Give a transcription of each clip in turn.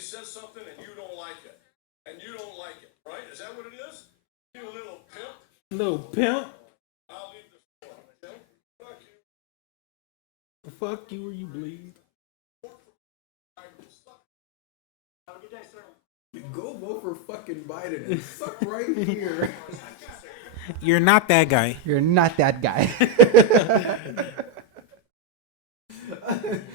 somebody says something and you don't like it. And you don't like it, right? Is that what it is? You little pimp. Little pimp. I'll leave the store. Okay? Fuck you. Fuck you or you bleed. Have a good day, sir. Go vote for fucking Biden and suck right here. You're not that guy. You're not that guy.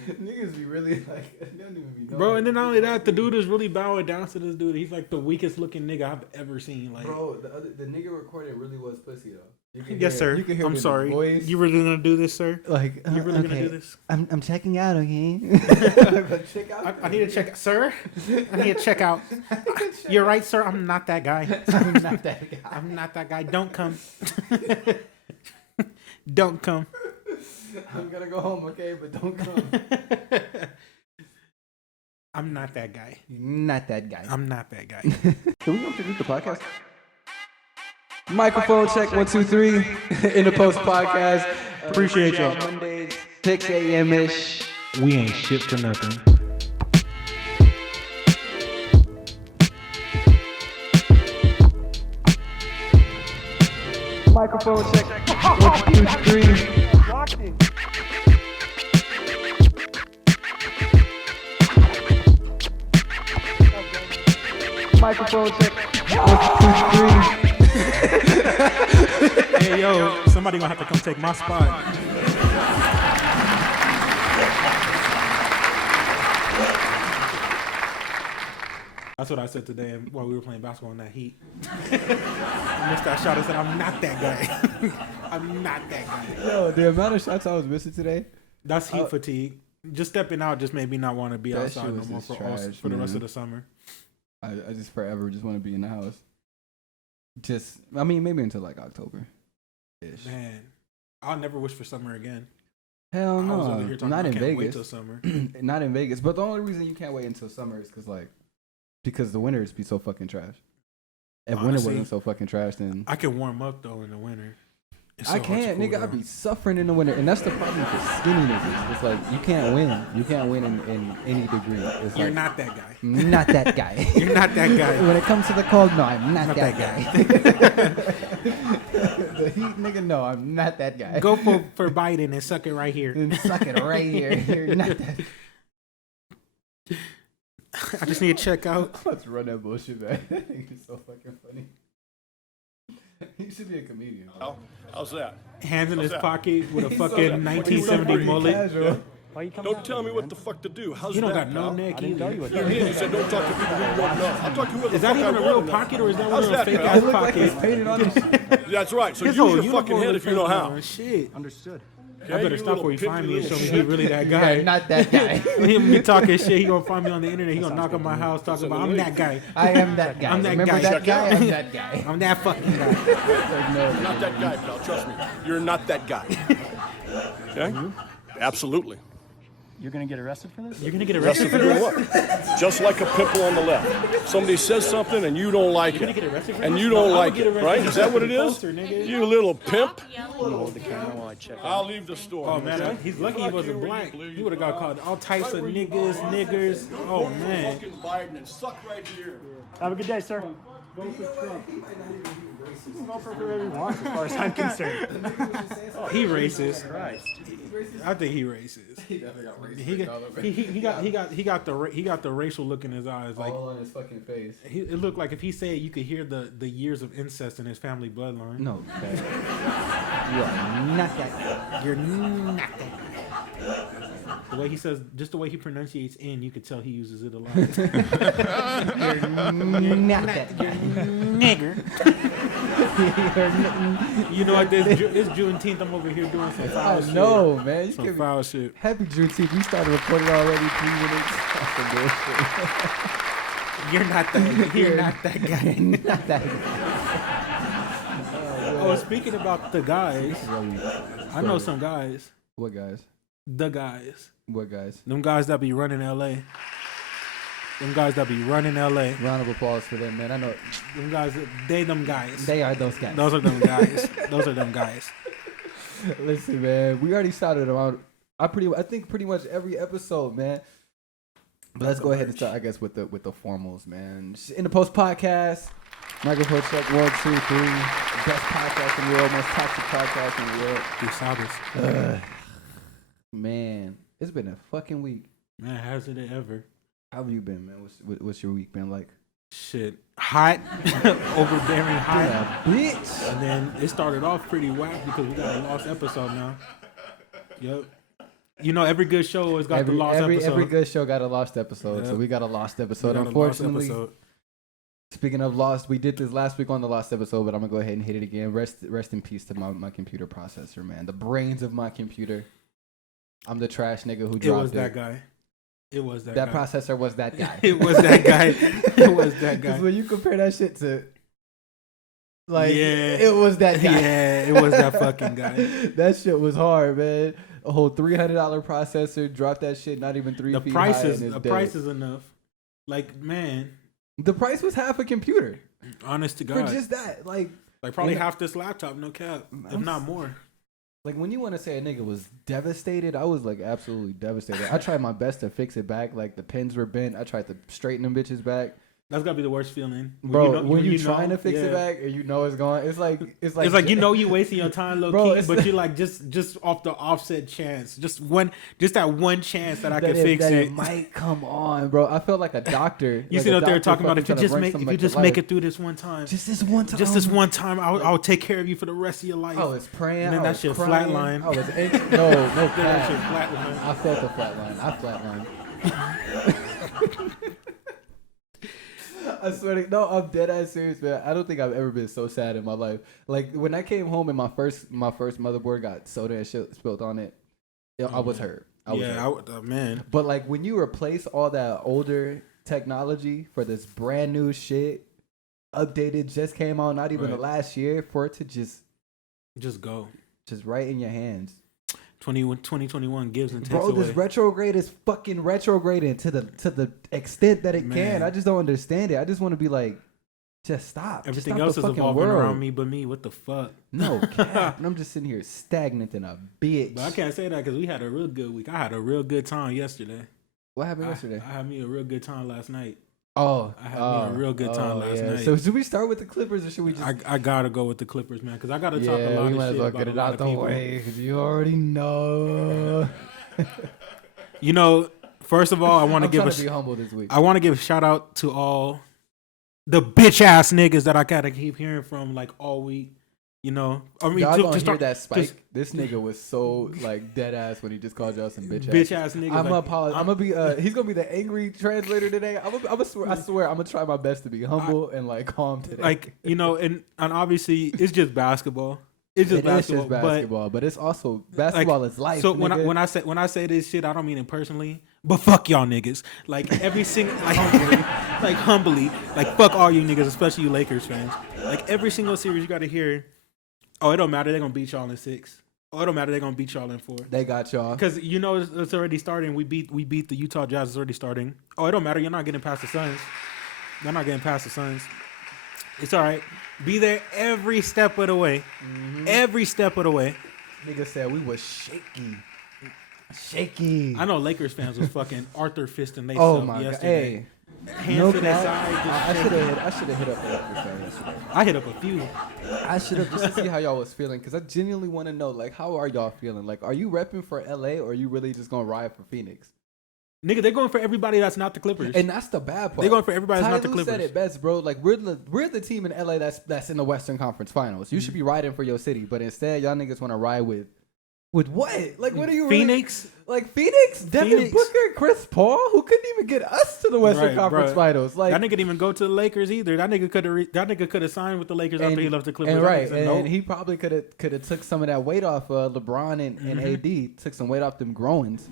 Niggas be really like, they don't even be knowing. Bro, and then not only that, the dude is really bowing down to this dude. He's like the weakest looking nigga I've ever seen. Like, Bro, the nigga recording really was pussy though. yes, sir. You can hear I'm it in sorry. his voice. You really gonna do this, sir? Like, You really okay. gonna do this? I'm checking out, okay? Check out. I need to check, sir. I need to check out. You're right, sir. I'm not that guy. I'm not that guy. I'm not that guy. Don't come. Don't come. I'm gonna go home, okay? But don't come. I'm not that guy. You're not that guy. I'm not that guy. Can we introduce the podcast? Microphone check 1 2 3 in the post podcast. Appreciate y'all. Mondays 6 a.m. ish. We ain't shit for nothing. Microphone check 1 2 3. Microphone check 1 2 3. Hey, yo, somebody gonna have to come take my spot. That's what I said today while we were playing basketball in that heat. I missed that shot. I said, I'm not that guy. I'm not that guy. Yo, the amount of shots I was missing today. That's heat fatigue. Just stepping out just made me not want to be That outside shit no was more just for trash, the rest man. of the summer. I just forever just want to be in the house. Just, I mean, maybe until like October. Ish. Man, I'll never wish for summer again. Hell I was no, over here talking not about in I can't wait Vegas. till summer. Not in Vegas. But the only reason you can't wait until summer is because the winters be so fucking trash. If winter Honestly, wasn't so fucking trash, then I can warm up though in the winter. It's I so hard to can't, cool nigga. I down. be suffering in the winter, and that's the problem for skinny niggas. It's like you can't win. You can't win in any degree. It's You're like, not that guy. not that guy. You're not that guy. When it comes to the cold, no, I'm not, Not that, that guy. The heat, nigga, no, I'm not that guy. Go for Biden and suck it right here. And suck it right here. You're not that. I just need to check out. Let's run that bullshit back. It's so fucking funny. He should be a comedian. Oh, how's that? Hands in his that? pocket with a He's fucking so 1970 fucking mullet. casual. Don't tell me what the fuck to do. How's You don't that, got no pal? neck either. You said don't talk to people who you don't know. I'll talk to whoever Is the that fuck even I a real want to know. pocket or is that How's one of those that, fake pal? ass It looked like pockets? it's painted on his shit. That's right. So His use whole your fucking uniform head is if you know painted how. on. Shit. Understood. I better you stop little before you find me and pimpy show me little he really that You're guy. not that guy. Him be talking shit. He gonna find me on the internet. He gonna knock on my house talking about I'm that guy. I am that guy. I'm that Remember guy. that Check guy? out. I'm that guy. I'm that fucking guy. Like, no, You're not that guy, pal. Trust me. You're not that guy. Okay? Absolutely. You're gonna get arrested for this? You're gonna get Arrested arrested for for doing this? what? Just like a pimple on the left. Somebody says something and you don't like You're gonna it. get arrested for And this? you don't No, I like would get it, arrested right? for Is that what it fucking is? poster, nigga. You little pimp. Hold the camera while I check. I'll leave the store. Oh man, he's lucky he wasn't black. He would have got called all types of niggers. Oh man. Fucking Biden and suck right here. Have a good day, sir. Go for whoever you want, as far as I'm concerned. He racist. Christ. I think he racist. He got the racial look in his eyes. Like all on his fucking face. it looked like if he said it, you could hear the years of incest in his family bloodline. No, okay. You are not that guy. You're not that guy. The way he says, just the way he pronunciates "n," you could tell he uses it a lot. You're not that guy. Nigger. You know what? It's Juneteenth. I'm over here doing some foul I shit. know, man. You Some can foul shit. Happy Juneteenth. We started recording already 3 minutes. You're not that. You're not that guy. Not that guy. Oh, speaking about the guys, I know some guys. What guys? The guys. What guys? Them guys that be running LA. Them guys that be running LA. Round of applause for them, man. I know Them guys, them guys. they are those guys. Those are them guys. Those are them guys. Listen, man. We already started around. I think pretty much every episode, man. But let's go ahead and start, I guess, with the formals, man. In the Post podcast, microphone check 1, 2, 3. Best podcast in the world, most toxic podcast in the world. Sabas. Man, it's been a fucking week. Man, hasn't it ever? How have you been, man? What's your week been like? Shit, hot, overbearing hot. Yeah, bitch. And then it started off pretty whack because we got a lost episode now. Yep. You know, every good show always got the lost episode. Every good show got a lost episode, Yep. so we got a lost episode. We got a Unfortunately, lost episode. speaking of lost, we did this last week on the lost episode, but I'm gonna go ahead and hit it again. Rest in peace to my computer processor, man. The brains of my computer. I'm the trash nigga who dropped it. It was that guy. It was that guy. That processor was that guy. It was that guy. It was that guy. Because when you compare that shit to, like, Yeah. it was that guy. Yeah, it was that fucking guy. That shit was hard, man. A whole $300 processor, drop that shit, not even 3 feet high. The price is enough. Like, man. The price was half a computer. Honest to God. For just that. Like probably half this laptop, no cap. If not more. Like, when you want to say a nigga was devastated, I was, like, absolutely devastated. I tried my best to fix it back. Like, the pins were bent. I tried to straighten them bitches back. That's gotta be the worst feeling, bro. When you trying to fix it back and you know it's going, it's like you know you wasting your time, low bro, key, but you like just off the offset chance, just that one chance that I could fix it. It might come on, bro. I felt like a doctor. You see what they're talking about? If you just make it through this one time, just this one time, I'll take care of you for the rest of your life. I was praying. And then that shit flatline. I was no that shit flatline. I felt the flatline. I flatlined. I swear to no, I'm dead ass serious, man. I don't think I've ever been so sad in my life. Like, when I came home and my first motherboard got soda and shit spilled on it, I was hurt. Man. But like, when you replace all that older technology for this brand new shit, updated, just came out, not even the last year, for it to just go, just right in your hands. 2021 gives and takes away. Bro, this retrograde is fucking retrograding to the extent that it can. I just don't understand it. I just want to be like, just stop. Everything else is evolving around me but me. What the fuck? No, cap. And I'm just sitting here stagnant in a bitch. But I can't say that because we had a real good week. I had a real good time yesterday. What happened yesterday? I had me a real good time last night. I had me a real good time last night. So should we start with the Clippers or should we just? I gotta go with the Clippers, man, because I gotta talk a lot of shit. Yeah, we might as well get it out the way because you already know. You know, first of all, I want to give be humble this week. I want to give a shout out to all the bitch ass niggas that I gotta keep hearing from like all week. You know, I mean, y'all gonna hear that spike. This nigga was so like dead ass when he just called y'all some bitch ass niggas. I'm gonna be. He's gonna be the angry translator today. I swear, I'm gonna try my best to be humble and like calm today. Like, you know, and obviously it's just basketball. It's just basketball, but it's also basketball is life. So nigga. when I say this shit, I don't mean it personally, but fuck y'all niggas. Like every single humbly, like fuck all you niggas, especially you Lakers fans. Like every single series you got to hear. Oh, it don't matter. They're gonna beat y'all in 6. Oh, it don't matter. They're gonna beat y'all in 4. They got y'all because you know it's already starting. We beat the Utah Jazz. It's already starting. Oh, it don't matter. You're not getting past the Suns. You're not getting past the Suns. It's all right. Be there every step of the way. Mm-hmm. Every step of the way. Nigga said we was shaky. I know Lakers fans was fucking Arthur fisting they yesterday. Hey. Hands to their side. I should have hit up a Lakers fan yesterday. I hit up a few. I should have just to see how y'all was feeling because I genuinely want to know, like, how are y'all feeling? Like, are you repping for LA or are you really just gonna ride for Phoenix? Nigga, they're going for everybody that's not the Clippers. And that's the bad part. They're going for everybody that's not the Clippers. Said it best, bro. Like, we're the team in LA that's in the Western Conference Finals. You should be riding for your city, but instead y'all niggas want to ride with what? Like, what are you Phoenix? Really, like Phoenix, Devin Booker, Chris Paul, who couldn't even get us to the Western Conference Finals. Like, that nigga didn't even go to the Lakers either. That nigga could have signed with the Lakers after he left the Clippers. And he probably could have took some of that weight off LeBron and AD. Took some weight off them groins.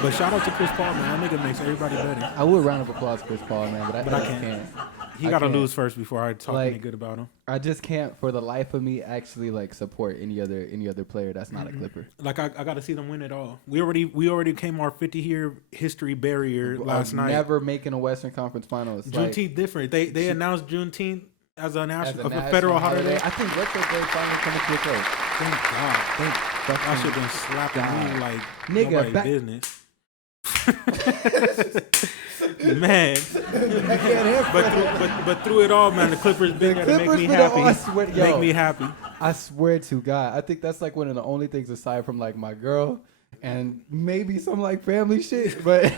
But shout out to Chris Paul, man. That nigga makes everybody better. I would round of applause Chris Paul, man, but I can't. He got to lose first before I talk any good about him. I just can't, for the life of me, actually like support any other player that's not a Clipper. Like I got to see them win it all. We already came our 50-year history barrier last night. Never making a Western Conference Finals. Juneteenth different. They announced Juneteenth as a federal holiday. I think retrograde finally coming to a close. Thank God. I should have been slapping me like nobody business. Man, but through it all, man, the Clippers been there to make me happy. Make me happy. I swear to God, I think that's like one of the only things aside from like my girl and maybe some like family shit, but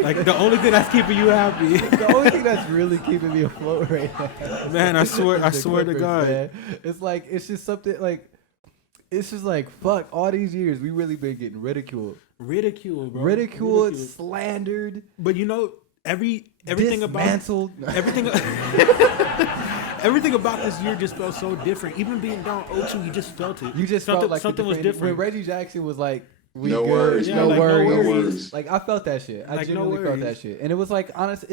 Like the only thing that's keeping you happy. the only thing that's really keeping me afloat right now. Man, I swear to Clippers, God. man. It's like it's just something like it's just like fuck. All these years we really been getting ridiculed, Bro. ridiculed, slandered, But you know, everything about dismantled. everything. Everything about this year just felt so different. Even being down 0-2, you just felt it. You just something, felt like something was different. When Reggie Jackson was like, "We No good, worries, Yeah, no like, no worries. worries. Like I felt that shit. I Like, no genuinely felt that worries. shit, and it was like honest.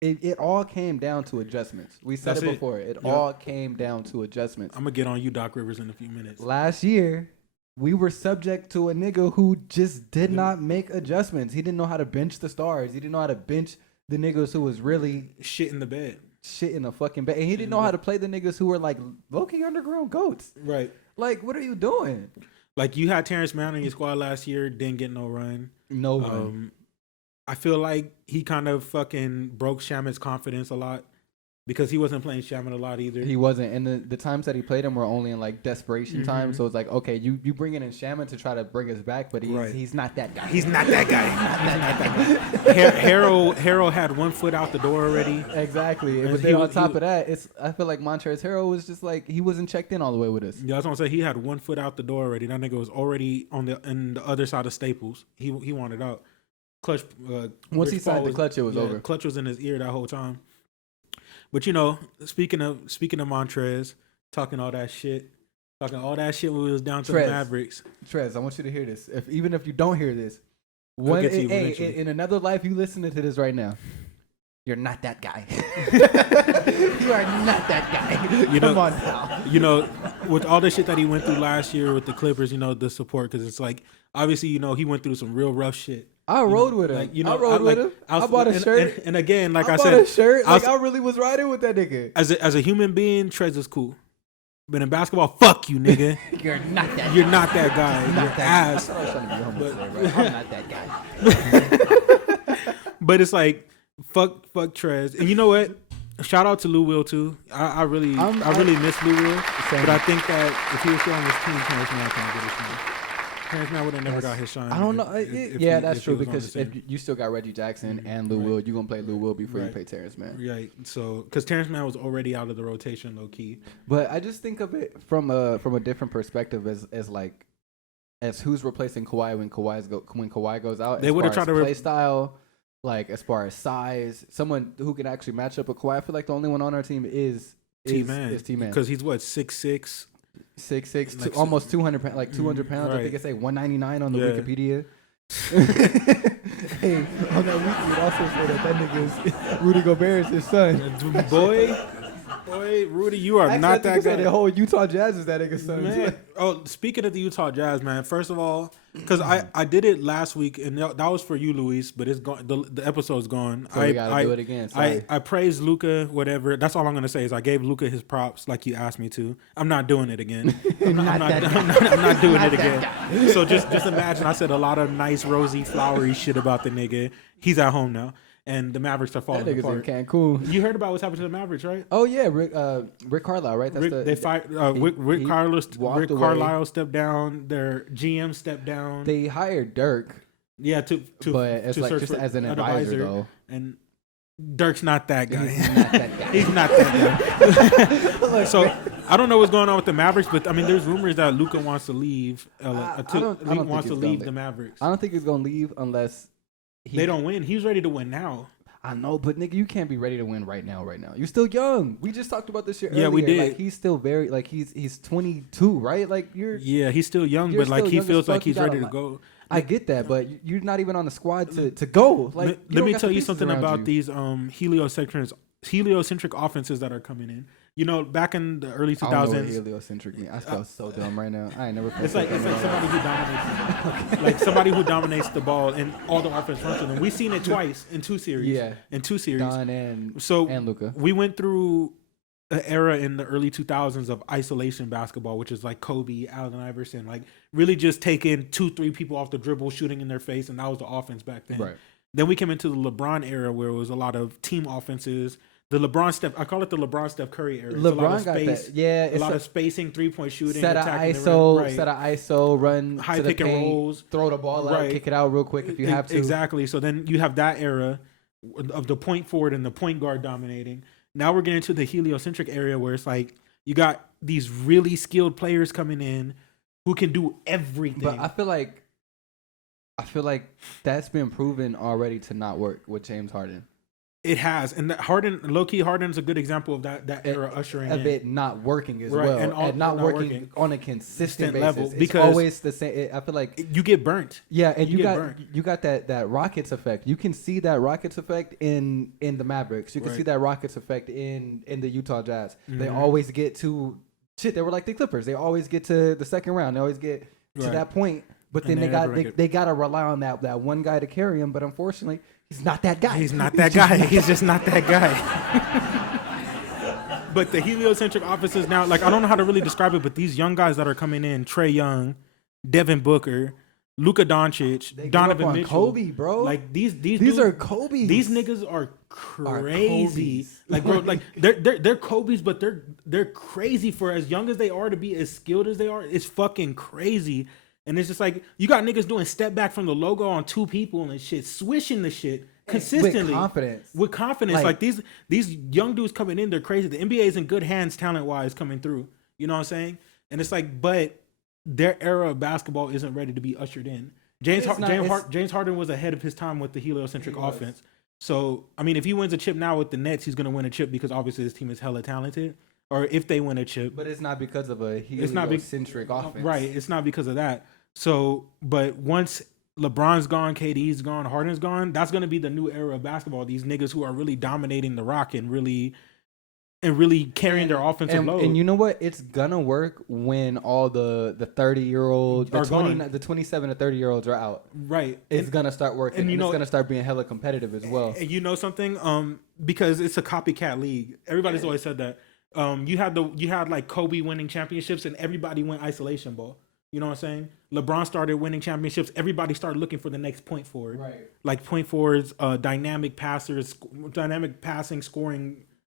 It all came down to adjustments. We said That's it it. before. It Yep. all came down to adjustments. I'm gonna get on you, Doc Rivers, in a few minutes. Last year, we were subject to a nigga who just did not make adjustments. He didn't know how to bench the stars. He didn't know how to bench the niggas who was really Shit in the bed. shit in the fucking bed. And he didn't know how to play the niggas who were like low-key underground goats. Right. Like, what are you doing? Like you had Terrence Mann in your squad last year, didn't get no run. No one. I feel like he kind of fucking broke Shaman's confidence a lot because he wasn't playing Shaman a lot either. He wasn't. And the times that he played him were only in like desperation Mm-hmm. times. So it's like, okay, you bringing in Shaman to try to bring us back, but Right. he's not that guy. He's not that guy. Harrell had 1 foot out the door already. Exactly. And But he then on was- top he- of that, I feel like Montrezl Harrell was just like he wasn't checked in all the way with us. Yeah, I was gonna say he had 1 foot out the door already. That nigga was already on the other side of Staples. He wanted out. Clutch. Once he Rich Paul signed the Clutch, it was over. Clutch was in his ear that whole time. But you know, speaking of Montrez, talking all that shit when we was down to Trez. the Mavericks. Trez, I want you to hear this. Even if you don't hear this, get to you eventually. in another life, you listening to this right now. You're not that guy. You are not that guy. You know- Come on, pal. You know, with all the shit that he went through last year with the Clippers, you know, the support, because it's like obviously, you know, he went through some real rough shit. I rode with him. Like, you know, I rode with him. I bought a shirt. And again, like I bought said, a shirt. I was- Like I really was riding with that nigga. as a human being, Trez is cool. But in basketball, fuck you, nigga. You're not that. You're not that guy. Not You're that ass. I was trying to be humble today, right? I'm not that guy. But it's like fuck Trez. And you know what? Shout out to Lou Will too. I really miss Lou Will. But I think that if he was still on this team, Terrence Mann can't get his shine. Terrence Mann would have never got his shine. I don't know. Yeah, that's true he was on because the if team. you still got Reggie Jackson and Lou Will, you're gonna play Lou Will before you Right. play Terrence Mann. Right. So because Terrence Mann was already out of the rotation, low key. But I just think of it from a different perspective as who's replacing Kawhi when Kawhi goes out. They as would've far tried as to play style, like as far as size, someone who can actually match up with Kawhi. I feel like the only one on our team is T-Man. T-Man. Because he's what, 6'6"? 6'6", Like, almost 200 pounds, like 200 pounds. I right. think it say 199 on the Yeah. Wikipedia. Hey, on that week, it also said that nigga is Rudy Gobert is his son. Boy, Rudy, you are Actually, not I think that it said guy. the whole Utah Jazz is that nigga's son. Man. Oh, speaking of the Utah Jazz, man. First of all, because I did it last week, and that was for you, Luis. But it's gone. The episode's gone. So we gotta do it again. Sorry. I praised Luka. Whatever. That's all I'm gonna say is I gave Luka his props like you asked me to. I'm not doing it again. I'm not doing it again. So just imagine I said a lot of nice, rosy, flowery shit about the nigga. He's at home now, and the Mavericks are That falling nigga's apart. in Cancun. You heard about what's happened to the Mavericks, right? Oh yeah, Rick Carlisle, right? That's They fired Rick he Carlisle. walked away. Carlisle stepped down. Their GM stepped down. They hired Dirk, Yeah, to but it's to like search just for as an advisor though. And Dirk's not that guy. He's not that guy. He's not that guy. So I don't know what's going on with the Mavericks, but I mean, there's rumors that Luka wants to leave. I don't think Wants to he's gonna leave the leave. Mavericks. I don't think he's gonna leave unless They don't win. He's ready to win now. I know, but nigga, you can't be ready to win right now. Right now, you're still young. We just talked about this shit. Yeah, earlier. we did. Like he's still very like he's 22, right? Like Yeah, he's still young, You're but like still he young as feels like fuck. You he's ready gotta, to go. I get that, but you're not even on the squad to go. Like, Let don't me got tell the you pieces something around about you. these heliocentric offenses that are coming in. You know, back in the early I don't know what 2000s, heliocentric mean. I feel so dumb right now. I ain't never. it's like somebody who dominates, like somebody who dominates the ball and all the offense runs to them. We've seen it twice in two series. Yeah. in two series. Don and So and Luka. we went through an era in the early 2000s of isolation basketball, which is like Kobe, Allen Iverson, like really just taking 2-3 people off the dribble, shooting in their face, and that was the offense back then. Right. Then we came into the LeBron era where it was a lot of team offenses. The LeBron Steph, I call it the LeBron Steph Curry era. It's a lot LeBron of got space, that. Yeah, a lot of spacing, 3-point shooting, set of attacking the ISO, rim, right. set of ISO, run High to the pick and paint, rolls. throw the ball out, Right. kick it out real quick if you have to. Exactly. So then you have that era of the point forward and the point guard dominating. Now we're getting to the heliocentric area where it's like you got these really skilled players coming in who can do everything. But I feel like that's been proven already to not work with James Harden. It has, and low-key Harden's a good example of that era ushering of in. it not working as Right, well, and not not working working. on a consistent basis. level, It's because always the same. I feel like You get burnt. yeah, and you you get got burnt. you got that Rockets effect. You can see that Rockets effect in the Mavericks. You can Right. see that Rockets effect in the Utah Jazz. They Mhm. always get to shit. They were like the Clippers. They always get to the second round. They always get to Right. that point. But then And they they got never make it. they got to rely on that one guy to carry him. But unfortunately, he's not that guy. He's not that guy. He's just not that guy. But the heliocentric offenses now, like I don't know how to really describe it, but these young guys that are coming in, Trae Young, Devin Booker, Luka Doncic, They grew up Donovan on Mitchell, Kobe, bro. Like these These are Kobe's. These niggas are crazy. Kobe's. Like bro, like they're Kobe's, but they're crazy for as young as they are to be as skilled as they are. It's fucking crazy. And it's just like you got niggas doing step back from the logo on 2 people and shit, swishing the shit consistently with confidence. Like these young dudes coming in, they're crazy. The NBA is in good hands talent wise coming through. You know what I'm saying? And it's like, but their era of basketball isn't ready to be ushered in. James Harden was ahead of his time with the heliocentric offense. So I mean, if he wins a chip now with the Nets, he's gonna win a chip because obviously his team is hella talented. Or if they win a chip, But it's not because of a It's not big- heliocentric offense. right? It's not because of that. So, but once LeBron's gone, KD's gone, Harden's gone, that's going to be the new era of basketball. These niggas who are really dominating the rock and really carrying their offensive load. And you know what? It's gonna work when all the 30-year-old, Are gone. the 27 to 30-year-olds are out. right. It's gonna start working, and and you know- it's gonna start being hella competitive as well. And you know something? Because it's a copycat league. Everybody's always said that. You had like Kobe winning championships and everybody went isolation ball. You know what I'm saying? LeBron started winning championships. Everybody started looking for the next point forward. Right. Like point forwards, dynamic passers, dynamic passing, scoring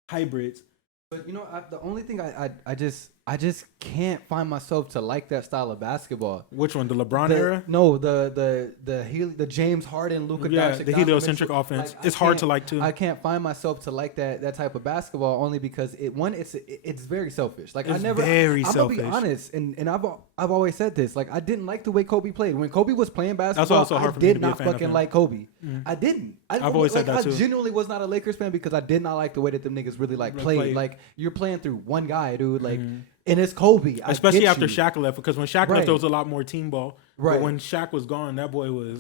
hybrids. But you know, the only thing I just can't find myself to like that style of basketball. Which one? The LeBron era? No, the James Harden, Luka Yeah, Doncic, the Donovan heliocentric Mitchell. offense. Like, It's hard to like too. I can't find myself to like that type of basketball only because it's very selfish. Like It's very I'm selfish. gonna be honest, and I've always said this. Like I didn't like the way Kobe played. When Kobe was playing basketball, also hard I for me to did be a not fan of fucking him. like Kobe. I didn't. I've always said that too. I genuinely was not a Lakers fan because I did not like the way that them niggas really like played. played. Like you're playing through one guy, dude. Like and it's Kobe. I Especially get after you. Shaq left, because when Shaq Right. left, there was a lot more team ball. Right. But when Shaq was gone, that boy was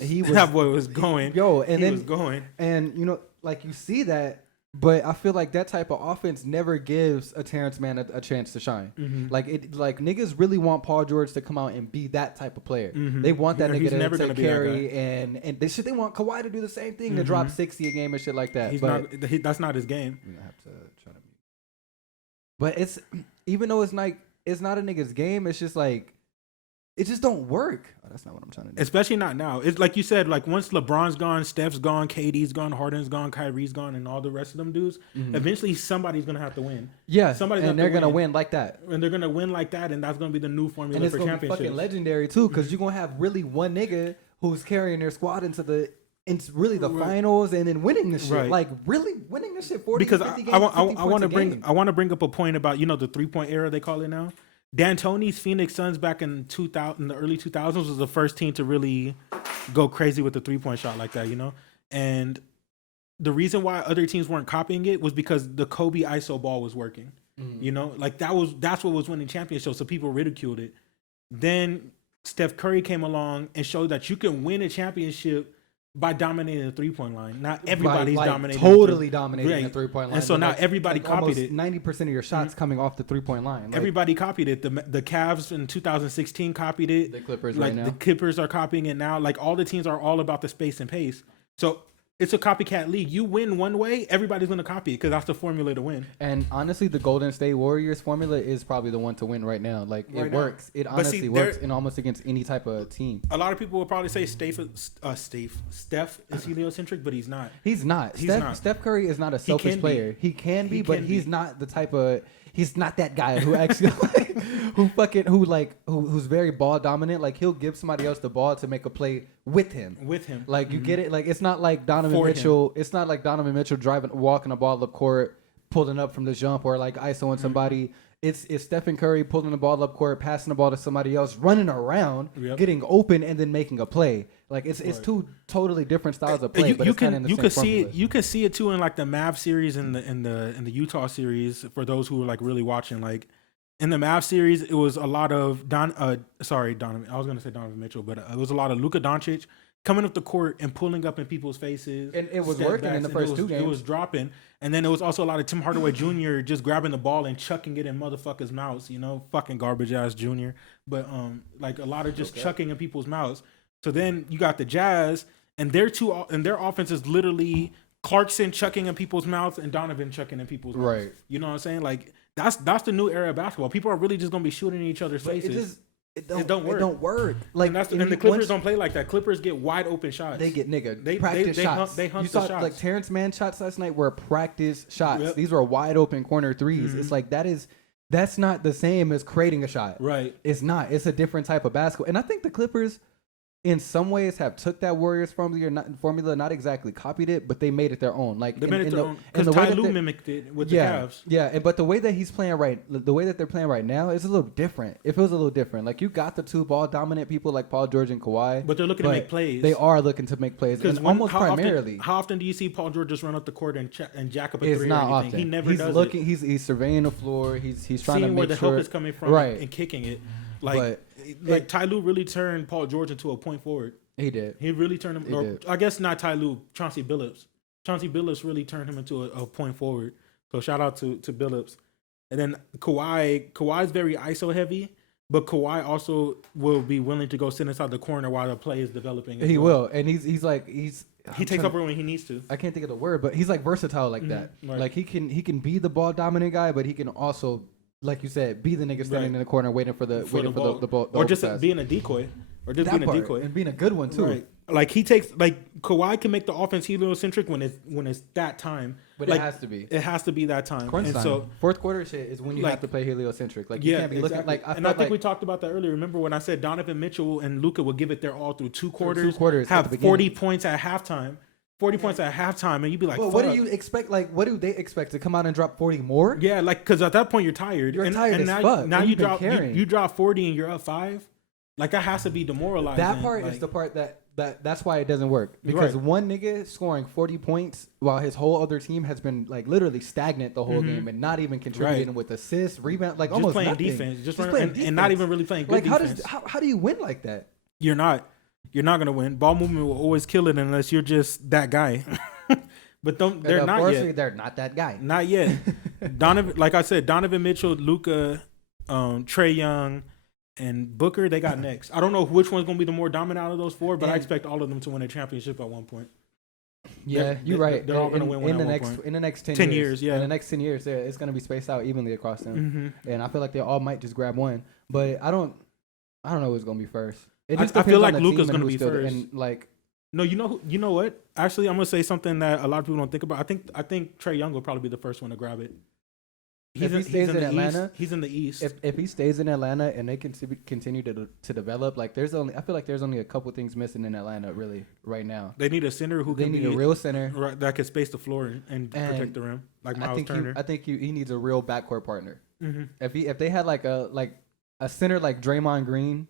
going. Yo, and he then was going. And you know, like you see that, but I feel like that type of offense never gives a Terrence Mann a chance to shine. Like niggas really want Paul George to come out and be that type of player. They want that He's nigga never to gonna take be that carry and they want Kawhi to do the same thing to drop 60 a game and shit like that. He's but not. That's not his game. you know, I have to try to. But it's even though it's not a nigga's game. It's just like it just don't work. Oh, that's not what I'm trying to do. Especially not now. It's like you said, like once LeBron's gone, Steph's gone, KD's gone, Harden's gone, Kyrie's gone, and all the rest of them dudes, eventually somebody's gonna have to win. Yeah, Somebody's and gonna have they're to gonna win like that. And they're gonna win like that, and that's gonna be the new formula And it's for gonna be championships. fucking legendary too, because you're gonna have really one nigga who's carrying their squad into the finals and then winning the shit. Right. Like really winning the shit 40 Because 50 games, I 50 want to points a game. bring up a point about the 3-point era they call it now. D'Antoni's Phoenix Suns back in the early 2000s was the first team to really go crazy with the 3-point shot like that, and the reason why other teams weren't copying it was because the Kobe ISO ball was working. Like that's what was winning championships, so people ridiculed it. Then Steph Curry came along and showed that you can win a championship by dominating the 3-point line. Not everybody's dominating. Totally dominating the Right. 3-point line. And so but now everybody copied almost it. 90% of your shots coming off the 3-point line. Like, Everybody copied it. The Cavs in 2016 copied it. The Clippers like right now. the Clippers are copying it now. Like all the teams are all about the space and pace. So it's a copycat league. You win one way, everybody's gonna copy it because that's the formula to win. And honestly, the Golden State Warriors formula is probably the one to win right now. Like Right it now. works. It But honestly see, works there- in almost against any type of team. A lot of people will probably say Steph is heliocentric, but he's not. He's not. He's Steph, not. Steph Curry is not a selfish can be. player. He can be, He but can he's be. not the type of. He's not that guy who actually who's very ball dominant. Like he'll give somebody else the ball to make a play with him. With him, Like you get it. Like it's not like Donovan For him. Mitchell. It's not like Donovan Mitchell walking the ball up court, pulling up from the jump, or like isoing somebody. It's Stephen Curry pulling the ball up court, passing the ball to somebody else, running around, Yep. getting open, and then making a play. Like it's two totally different styles of play. you, but you it's kinda can in the you same can see formula. it. You can see it too in like the Mavs series and the Utah series. For those who are like really watching, like in the Mavs series, it was a lot of Donovan. I was gonna say Donovan Mitchell, but it was a lot of Luka Doncic coming up the court and pulling up in people's faces. And it was step working in backs, the and first it was, two games. It was dropping, and then it was also a lot of Tim Hardaway Jr. just grabbing the ball and chucking it in motherfuckers' mouths. You know, fucking garbage ass Jr. But like a lot of just chucking in people's mouths. So then you got the Jazz, and their offense is literally Clarkson chucking in people's mouths and Donovan chucking in people's mouths. Right. You know what I'm saying? Like that's the new era of basketball. People are really just gonna be shooting in each other's faces. It don't work. It don't work. Like and that's and and the once Clippers don't play like that. Clippers get wide open shots. They get nigga They- practice they shots. hunt You the saw shots. like Terrence Mann shots last night were practice shots. Yep. These were wide open corner 3s. Mhm. It's like that's not the same as creating a shot. Right. It's not. It's a different type of basketball. And I think the Clippers, in some ways, have took that Warriors formula, not exactly copied it, but they made it their own. Like They made it their own because the way Ty that Lue they- mimicked it with yeah, the Cavs. yeah. But the way that he's playing the way that they're playing right now is a little different. It feels a little different. Like you got the two ball dominant people like Paul George and Kawhi, But they're looking to make plays. They are looking to make plays, and almost primarily. How often do you see Paul George just run up the court and jack up a It's three not or anything? often. He never he's does looking. it. He's surveying the floor. He's trying to Seeing make where the sure help is coming from, Right. and kicking it. Like Ty Lue really turned Paul George into a point forward. He did. He really turned him. He Or, did. I guess not Ty Lue. Chauncey Billups. Chauncey Billups really turned him into a point forward. So shout out to Billups. And then Kawhi's very ISO heavy, but Kawhi also will be willing to go sit inside the corner while the play is developing. as He well. will, and he Takes over when he needs to. I can't think of the word, but he's like versatile like that. right. Like he can be the ball dominant guy, but he can also, like you said, be the nigga standing in the corner waiting for the ball, or just overpass. being a decoy, or just that being part, a decoy. and being a good one too. Right. Like he takes Kawhi can make the offense heliocentric when it's that time. But like, it has to be. It has to be that time. Crunch and time. so Fourth quarter shit is when you like- have to play heliocentric. Like you can't be looking like. I think we talked about that earlier. Remember when I said Donovan Mitchell and Luka would give it their all through two quarters, quarters at have the 40 points at halftime. 40 points at halftime, and you'd be like, Well, what do fuck. you expect? Like, what do they expect to come out and drop 40 more? Yeah, like because at that point you're tired. You're and, tired and as now, fuck, Now and you you've been drop carrying. you drop 40 and you're up 5. Like that has to be demoralizing. That part like, is the part that's why it doesn't work, because Right. one nigga scoring 40 points while his whole other team has been like literally stagnant the whole game and not even contributing with assists, rebound, like just almost playing nothing. defense, just playing running, and not defense. even really playing good Like defense. how do you win like that? You're not gonna win. Ball movement will always kill it unless you're just that guy. But they're not Unfortunately, yet. they're not that guy. Not yet. Donovan, like I said, Donovan Mitchell, Luka, Trey Young, and Booker. They got next. I don't know which one's gonna be the more dominant out of those four, but I And- expect all of them to win a championship at one point. Yeah, They're- you're right. they're all gonna win one in the at one next point. in the next 10, 10 years. years, yeah. In the next 10 years, yeah, it's gonna be spaced out evenly across them. Mm-hmm. And I feel like they all might just grab one, but I don't know who's gonna be first. It I just feel depends like on the Luka's team and gonna who's be still- first. And like, No, you know what? Actually, I'm gonna say something that a lot of people don't think about. I think Trey Young will probably be the first one to grab it. If he stays in the Atlanta, East. He's in the East. if he stays in Atlanta and they continue to develop, like I feel like there's only a couple things missing in Atlanta really right now. They need a center who They can need be a real center. right, that can space the floor and protect the rim, like Miles Turner. I think he needs a real backcourt partner. Mm-hmm. If they had like a center like Draymond Green,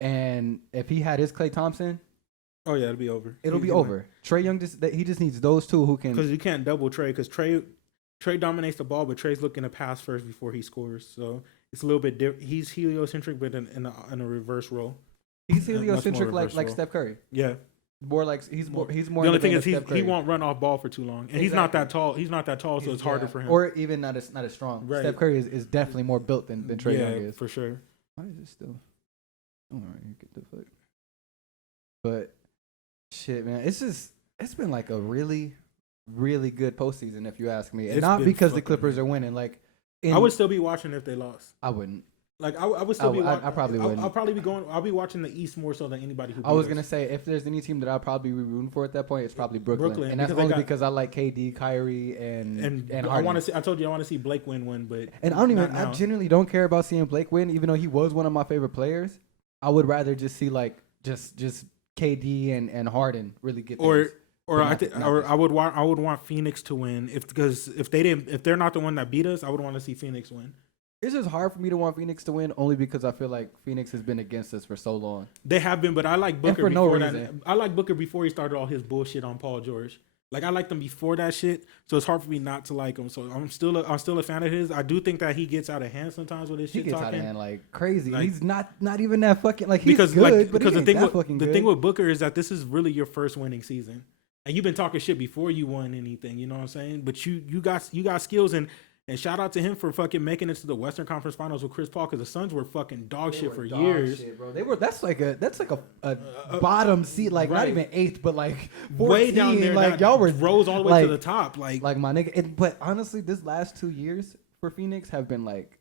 and if he had his Klay Thompson, Oh yeah, it'll be over. it'll be over. Trey Young just needs those two who can. Because you can't double Trey. Because Trey dominates the ball, but Trey's looking to pass first before he scores. So it's a little bit different. He's heliocentric, but in a reverse role. He's much more heliocentric like reversal. Steph Curry. Yeah. More like he's more. The in only thing vein is of Steph Curry. he won't run off ball for too long, and he's not that tall. He's not that tall, so it's harder for him. Or even not as strong. Right. Steph Curry is definitely more built than Trey Young is. for sure. Why is it still? All right, get the fuck. But shit, man, it's just It's been like a really, really good postseason, if you ask me, and It's not been because the fucking Clippers are winning. Like, I would still be watching if they lost. I wouldn't. Like I would still be. I probably wouldn't. I'll probably be going. I'll be watching the East more so than anybody who. I was beat gonna us. say if there's any team that I'll probably be rooting for at that point, it's probably Brooklyn, and that's because they only got- because I like KD, Kyrie, and I Harden. want to see. I told you I want to see Blake win one, but And I don't even. not now. I genuinely don't care about seeing Blake win, even though he was one of my favorite players. I would rather just see like just KD and Harden really get things. Or But I not- think, not or this I would want Phoenix to win because if they're not the one that beat us, I would want to see Phoenix win. It's just hard for me to want Phoenix to win only because I feel like Phoenix has been against us for so long. They have been, but I like Booker for no before that. reason. I like Booker before he started all his bullshit on Paul George. Like I liked him before that shit, so it's hard for me not to like him. So I'm still a fan of his. I do think that he gets out of hand sometimes with his He shit gets out talking. of hand like crazy. Like- he's not even that fucking like he's Because good, but because he the ain't thing that fucking good. with Booker is that this is really your first winning season, and you've been talking shit before you won anything. You know what I'm saying? But you got skills and shout out to him for fucking making it to the Western Conference Finals with Chris Paul because the Suns were fucking dog shit for years. Shit, bro. They were that's like a bottom seat, like not right. even eighth, but like 14, Way down there, like that y'all were rose all the way like, to the top. Like my nigga. But honestly, this last 2 years for Phoenix have been like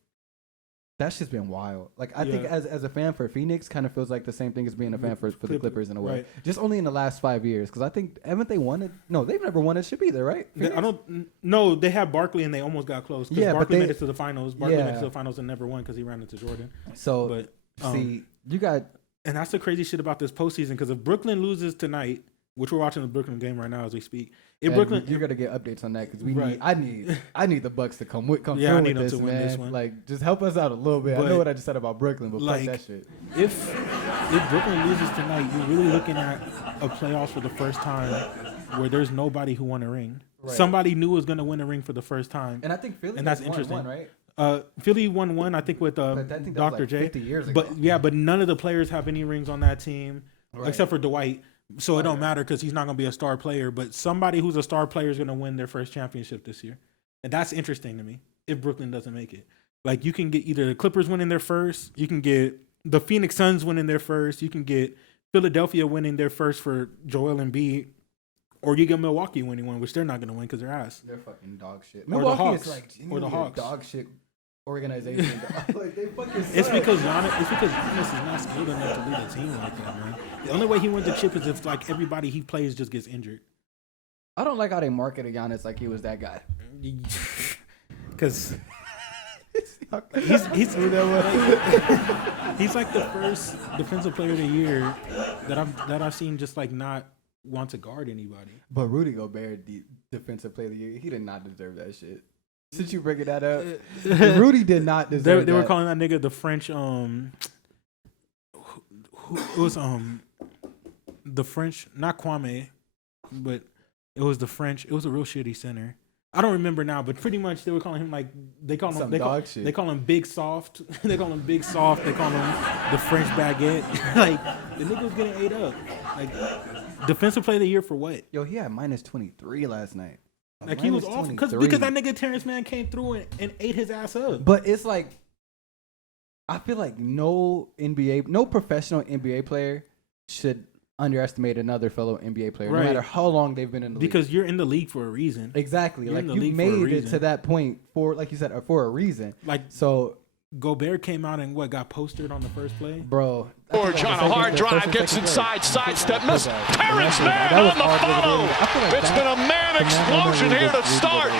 that's just been wild. Like I think Yeah. as a fan for Phoenix, kind of feels like the same thing as being a fan for the Clippers in a way. Right. Just only in the last 5 years, because I think haven't they won it? No, they've never won a ship either, right? I don't know. They had Barkley and they almost got close. Yeah, but Barkley they- made it to the finals. Barkley made it Yeah. to the finals and never won because he ran into Jordan. So But see, you got and that's the crazy shit about this postseason because if Brooklyn loses tonight, which we're watching the Brooklyn game right now as we speak, if and Brooklyn you're gonna get updates on that because Right. I need the Bucks to come Yeah, I through need with them this, to win man. this one. Like just help us out a little bit. I But, know what I just said about Brooklyn, but like, fuck that shit. if Brooklyn loses tonight, you're really looking at a playoffs for the first time where there's nobody who won a ring. Right. Somebody new was gonna win a ring for the first time. And I think Philly and that's has won interesting. one, right? Philly won one, I think, with But I think that was Dr. like J. 50 years ago. But yeah, but none of the players have any rings on that team Right. except for Dwight. So it don't matter because he's not going to be a star player. But somebody who's a star player is going to win their first championship this year, and that's interesting to me. If Brooklyn doesn't make it, like you can get either the Clippers winning their first, you can get the Phoenix Suns winning their first, you can get Philadelphia winning their first for Joel Embiid, or you get Milwaukee winning one, which they're not going to win because they're ass. They're fucking dog shit. the Milwaukee Hawks. is like Or the genuinely a Hawks. dog shit organization. Like they fucking suck. It's because Giannis is not skilled enough to lead a team like that, man. The only way he wins the chip is if like everybody he plays just gets injured. I don't like how they marketed Giannis like he was that guy. Because he's like the first defensive player of the year that I've seen just like not want to guard anybody. But Rudy Gobert, the defensive player of the year, he did not deserve that shit. Since you bringing that up, Rudy did not deserve They were that. calling that nigga the French who it was the French, not Kwame, but it was the French. It was a real shitty center. I don't remember now, but pretty much they were calling him like they call him Some they call, dog shit. they call him Big Soft. They call him Big Soft. They call him the French baguette. Like the nigga was getting ate up. Like defensive player of the year for what? Yo, he had minus 23 last night. Like he was Minus off 23. because that nigga Terrence Mann came through and ate his ass up. But it's like, I feel like no professional NBA player should underestimate another fellow NBA player, Right. no matter how long they've been in the league. Because you're in the league for a reason. Exactly. You're Like in the you league for a made it reason. to that point for, like you said, for a reason. Like So, Gobert came out and got postered on the first play. bro. George on a hard drive, gets inside, sidestep, miss. Terrence Mann That was on the hard follow. really. I feel like It's that- been a man explosion here to start.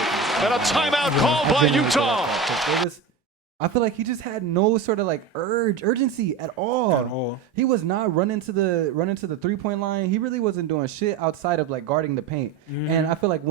And a timeout called by Utah. I feel like he just had no sort of like urgency at all. At all. He was not running to the 3-point line. He really wasn't doing shit outside of like guarding the paint. Mm-hmm. And I feel like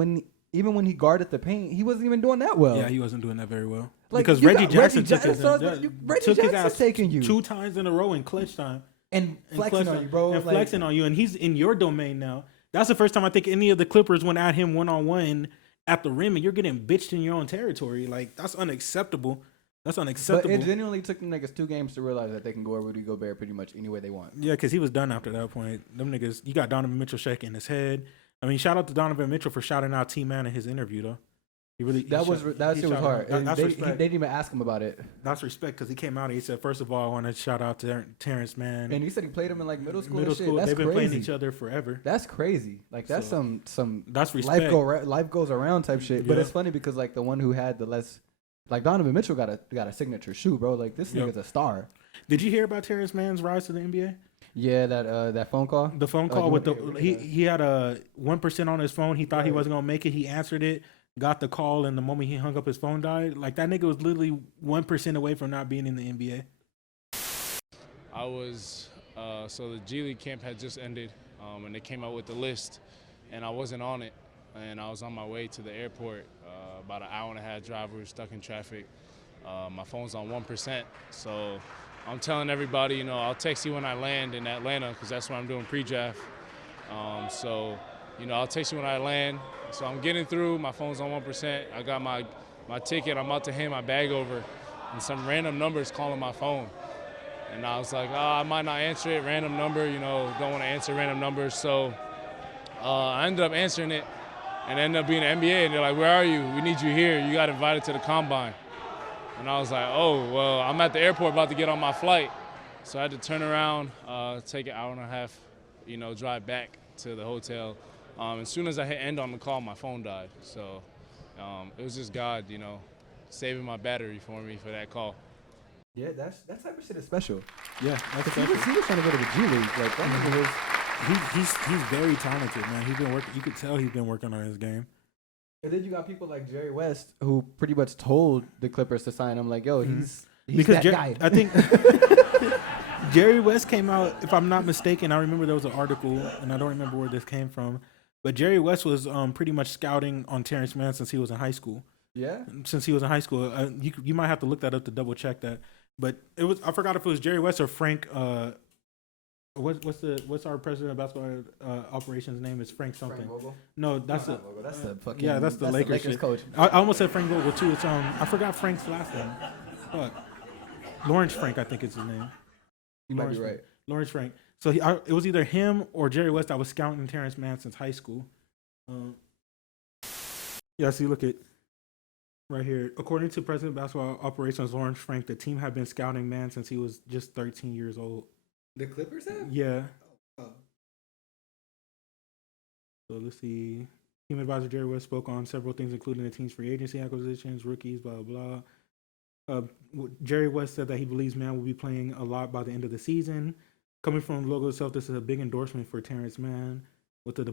even when he guarded the paint, he wasn't even doing that well. Yeah, he wasn't doing that very well. Like, because you Reggie got Jackson Reggie took his, Jackson, so I was like, Reggie took his Jackson's ass taking you. 2 times in a row in clutch time. And flexing clutch on time. you, bro. And Like, flexing on you. And he's in your domain now. That's the first time I think any of the Clippers went at him one-on-one at the rim and you're getting bitched in your own territory. Like, that's unacceptable. That's But unacceptable. it genuinely took them niggas 2 games to realize that they can go at Rudy Gobert pretty much any way they want. Yeah, because he was done after that point. Them niggas, you got Donovan Mitchell shaking his head. I mean, shout out to Donovan Mitchell for shouting out T-Man in his interview, though. He really That shit was hard. And That's they respect. didn't even ask him about it. That's respect because he came out and he said, first of all, I want to shout out to Terrence Mann. And he said he played him in like middle school. Middle and shit. school, That's they've been crazy. playing each other forever. That's crazy. Like that's So, some that's respect. life goes around type shit. But Yeah. it's funny because like the one who had the less, like Donovan Mitchell got a signature shoe, bro. Like this Yep. nigga's a star. Did you hear about Terrence Mann's rise to the NBA? Yeah, that phone call. The phone call with he had a 1% on his phone. He thought he wasn't gonna make it. He answered it, got the call, and the moment he hung up, his phone died. Like that nigga was literally 1% away from not being in the NBA. I was so the G League camp had just ended, and they came out with the list, and I wasn't on it, and I was on my way to the airport. About an hour and a half drive. We were stuck in traffic. My phone's on 1%, so I'm telling everybody, I'll text you when I land in Atlanta because that's what I'm doing pre-draft. So, I'll text you when I land. So I'm getting through. My phone's on 1%. I got my ticket. I'm about to hand my bag over, and some random number is calling my phone. And I was like, I might not answer it. Random number, don't want to answer random numbers. So I ended up answering it, and ended up being an NBA. And they're like, where are you? We need you here. You got invited to the combine. And I was like, oh, well, I'm at the airport about to get on my flight. So I had to turn around, take an hour and a half, drive back to the hotel. As soon as I hit end on the call, my phone died. So it was just God, saving my battery for me for that call. Yeah, that type of shit is special. Yeah, that's He was trying to go to the G League. Like that nigga was. he's very talented, man. He's been working. You could tell he's been working on his game. And then you got people like Jerry West who pretty much told the Clippers to sign him. Like, yo, he's Because that guy. I think Jerry West came out, if I'm not mistaken, I remember there was an article, and I don't remember where this came from, but Jerry West was pretty much scouting on Terrence Mann since he was in high school. Yeah. Since he was in high school. You might have to look that up to double check that. But I forgot if it was Jerry West or Frank. What's our president of basketball operations name? Is Frank something? Frank Vogel? No, that's Not Vogel. That's the fucking. yeah, that's the Lakers shit. coach. I almost said Frank Vogel too. It's I forgot Frank's last name. Fuck. Lawrence Frank, I think is his name. You might Lawrence be right. Frank. Lawrence Frank. So it was either him or Jerry West that was scouting Terrence Mann since high school. Yeah, see, look at right here. According to President of Basketball Operations Lawrence Frank, the team had been scouting Mann since he was just 13 years old. The Clippers have? Yeah. Oh. So let's see. Team advisor Jerry West spoke on several things, including the team's free agency acquisitions, rookies, blah, blah, blah. Jerry West said that he believes Mann will be playing a lot by the end of the season. Coming from the logo itself, this is a big endorsement for Terrence Mann. With the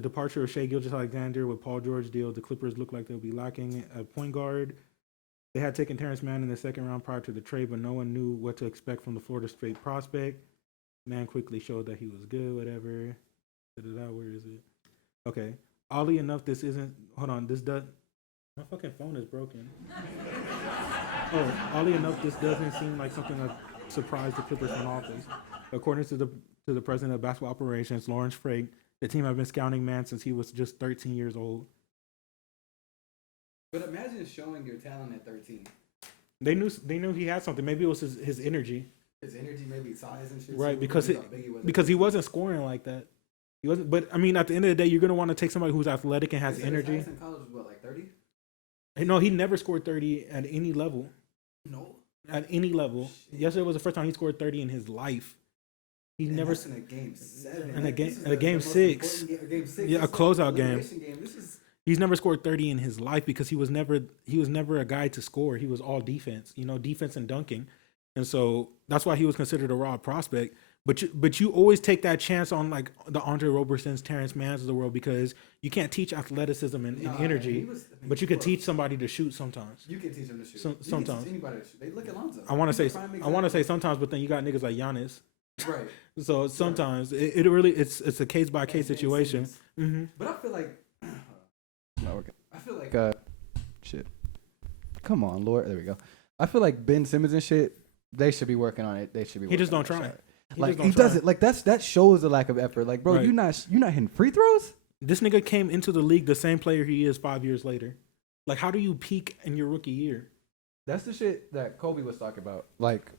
departure of Shai Gilgeous-Alexander with Paul George deal, the Clippers look like they'll be lacking a point guard. They had taken Terrence Mann in the second round prior to the trade, but no one knew what to expect from the Florida State prospect. Mann quickly showed that he was good, whatever. Where is it? Okay. Oddly enough, this isn't. Hold on. This does. My fucking phone is broken. Oh, oddly enough, this doesn't seem like something that surprised the Clippers front office. According to the president of basketball operations, Lawrence Frank, the team had been scouting Mann since he was just 13 years old. But imagine showing your talent at 13. They knew he had something. Maybe it was his energy. His energy, maybe size and shit. Right, too, because he wasn't scoring like that. He wasn't. But I mean, at the end of the day, you're gonna want to take somebody who's athletic and has energy. His highest in college was what, like 30? No, he never scored 30 at any level. No. At any level. Yesterday was the first time he scored 30 in his life. He And never that's in a game 7. in a Like, game this is in a game most 6. important game 6. Yeah, a This is closeout game. elimination This is He's never scored 30 in his life because he was never a guy to score. He was all defense, defense and dunking. And so that's why he was considered a raw prospect. But you always take that chance on like the Andre Robersons, Terrence Manns of the world because you can't teach athleticism and energy, but you can teach somebody to shoot sometimes. You can teach them to shoot. Sometimes. You can teach anybody to shoot. They look at Lonzo. I want to He's say a prime sometimes, but then you got niggas like Giannis. Right. So sometimes it really it's a case by case situation. Mm-hmm. But I feel like Not working. I feel like Shit. Come on, Lord. There we go. I feel like Ben Simmons and shit. They should be working on it. They should be. He just working don't on try. that shit. He Like just he don't try. does it. Like that shows a lack of effort. Like, bro, Right. you're not hitting free throws. This nigga came into the league the same player he is 5 years later. Like, how do you peak in your rookie year? That's the shit that Kobe was talking about. Like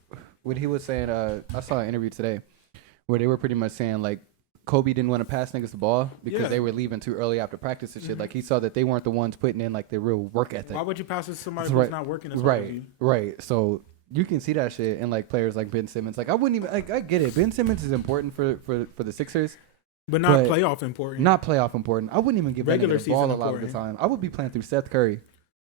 when he was saying, I saw an interview today where they were pretty much saying like Kobe didn't want to pass niggas the ball because Yeah. they were leaving too early after practice and shit. Like he saw that they weren't the ones putting in like the real work ethic. Why would you pass it to somebody That's who's right. not working as hard as you? Right. So you can see that shit in like players like Ben Simmons. Like I wouldn't even like I get it. Ben Simmons is important for the Sixers. But not But playoff important. Not playoff important. I wouldn't even give Regular that nigga the ball a season lot of the important. time. I would be playing through Seth Curry.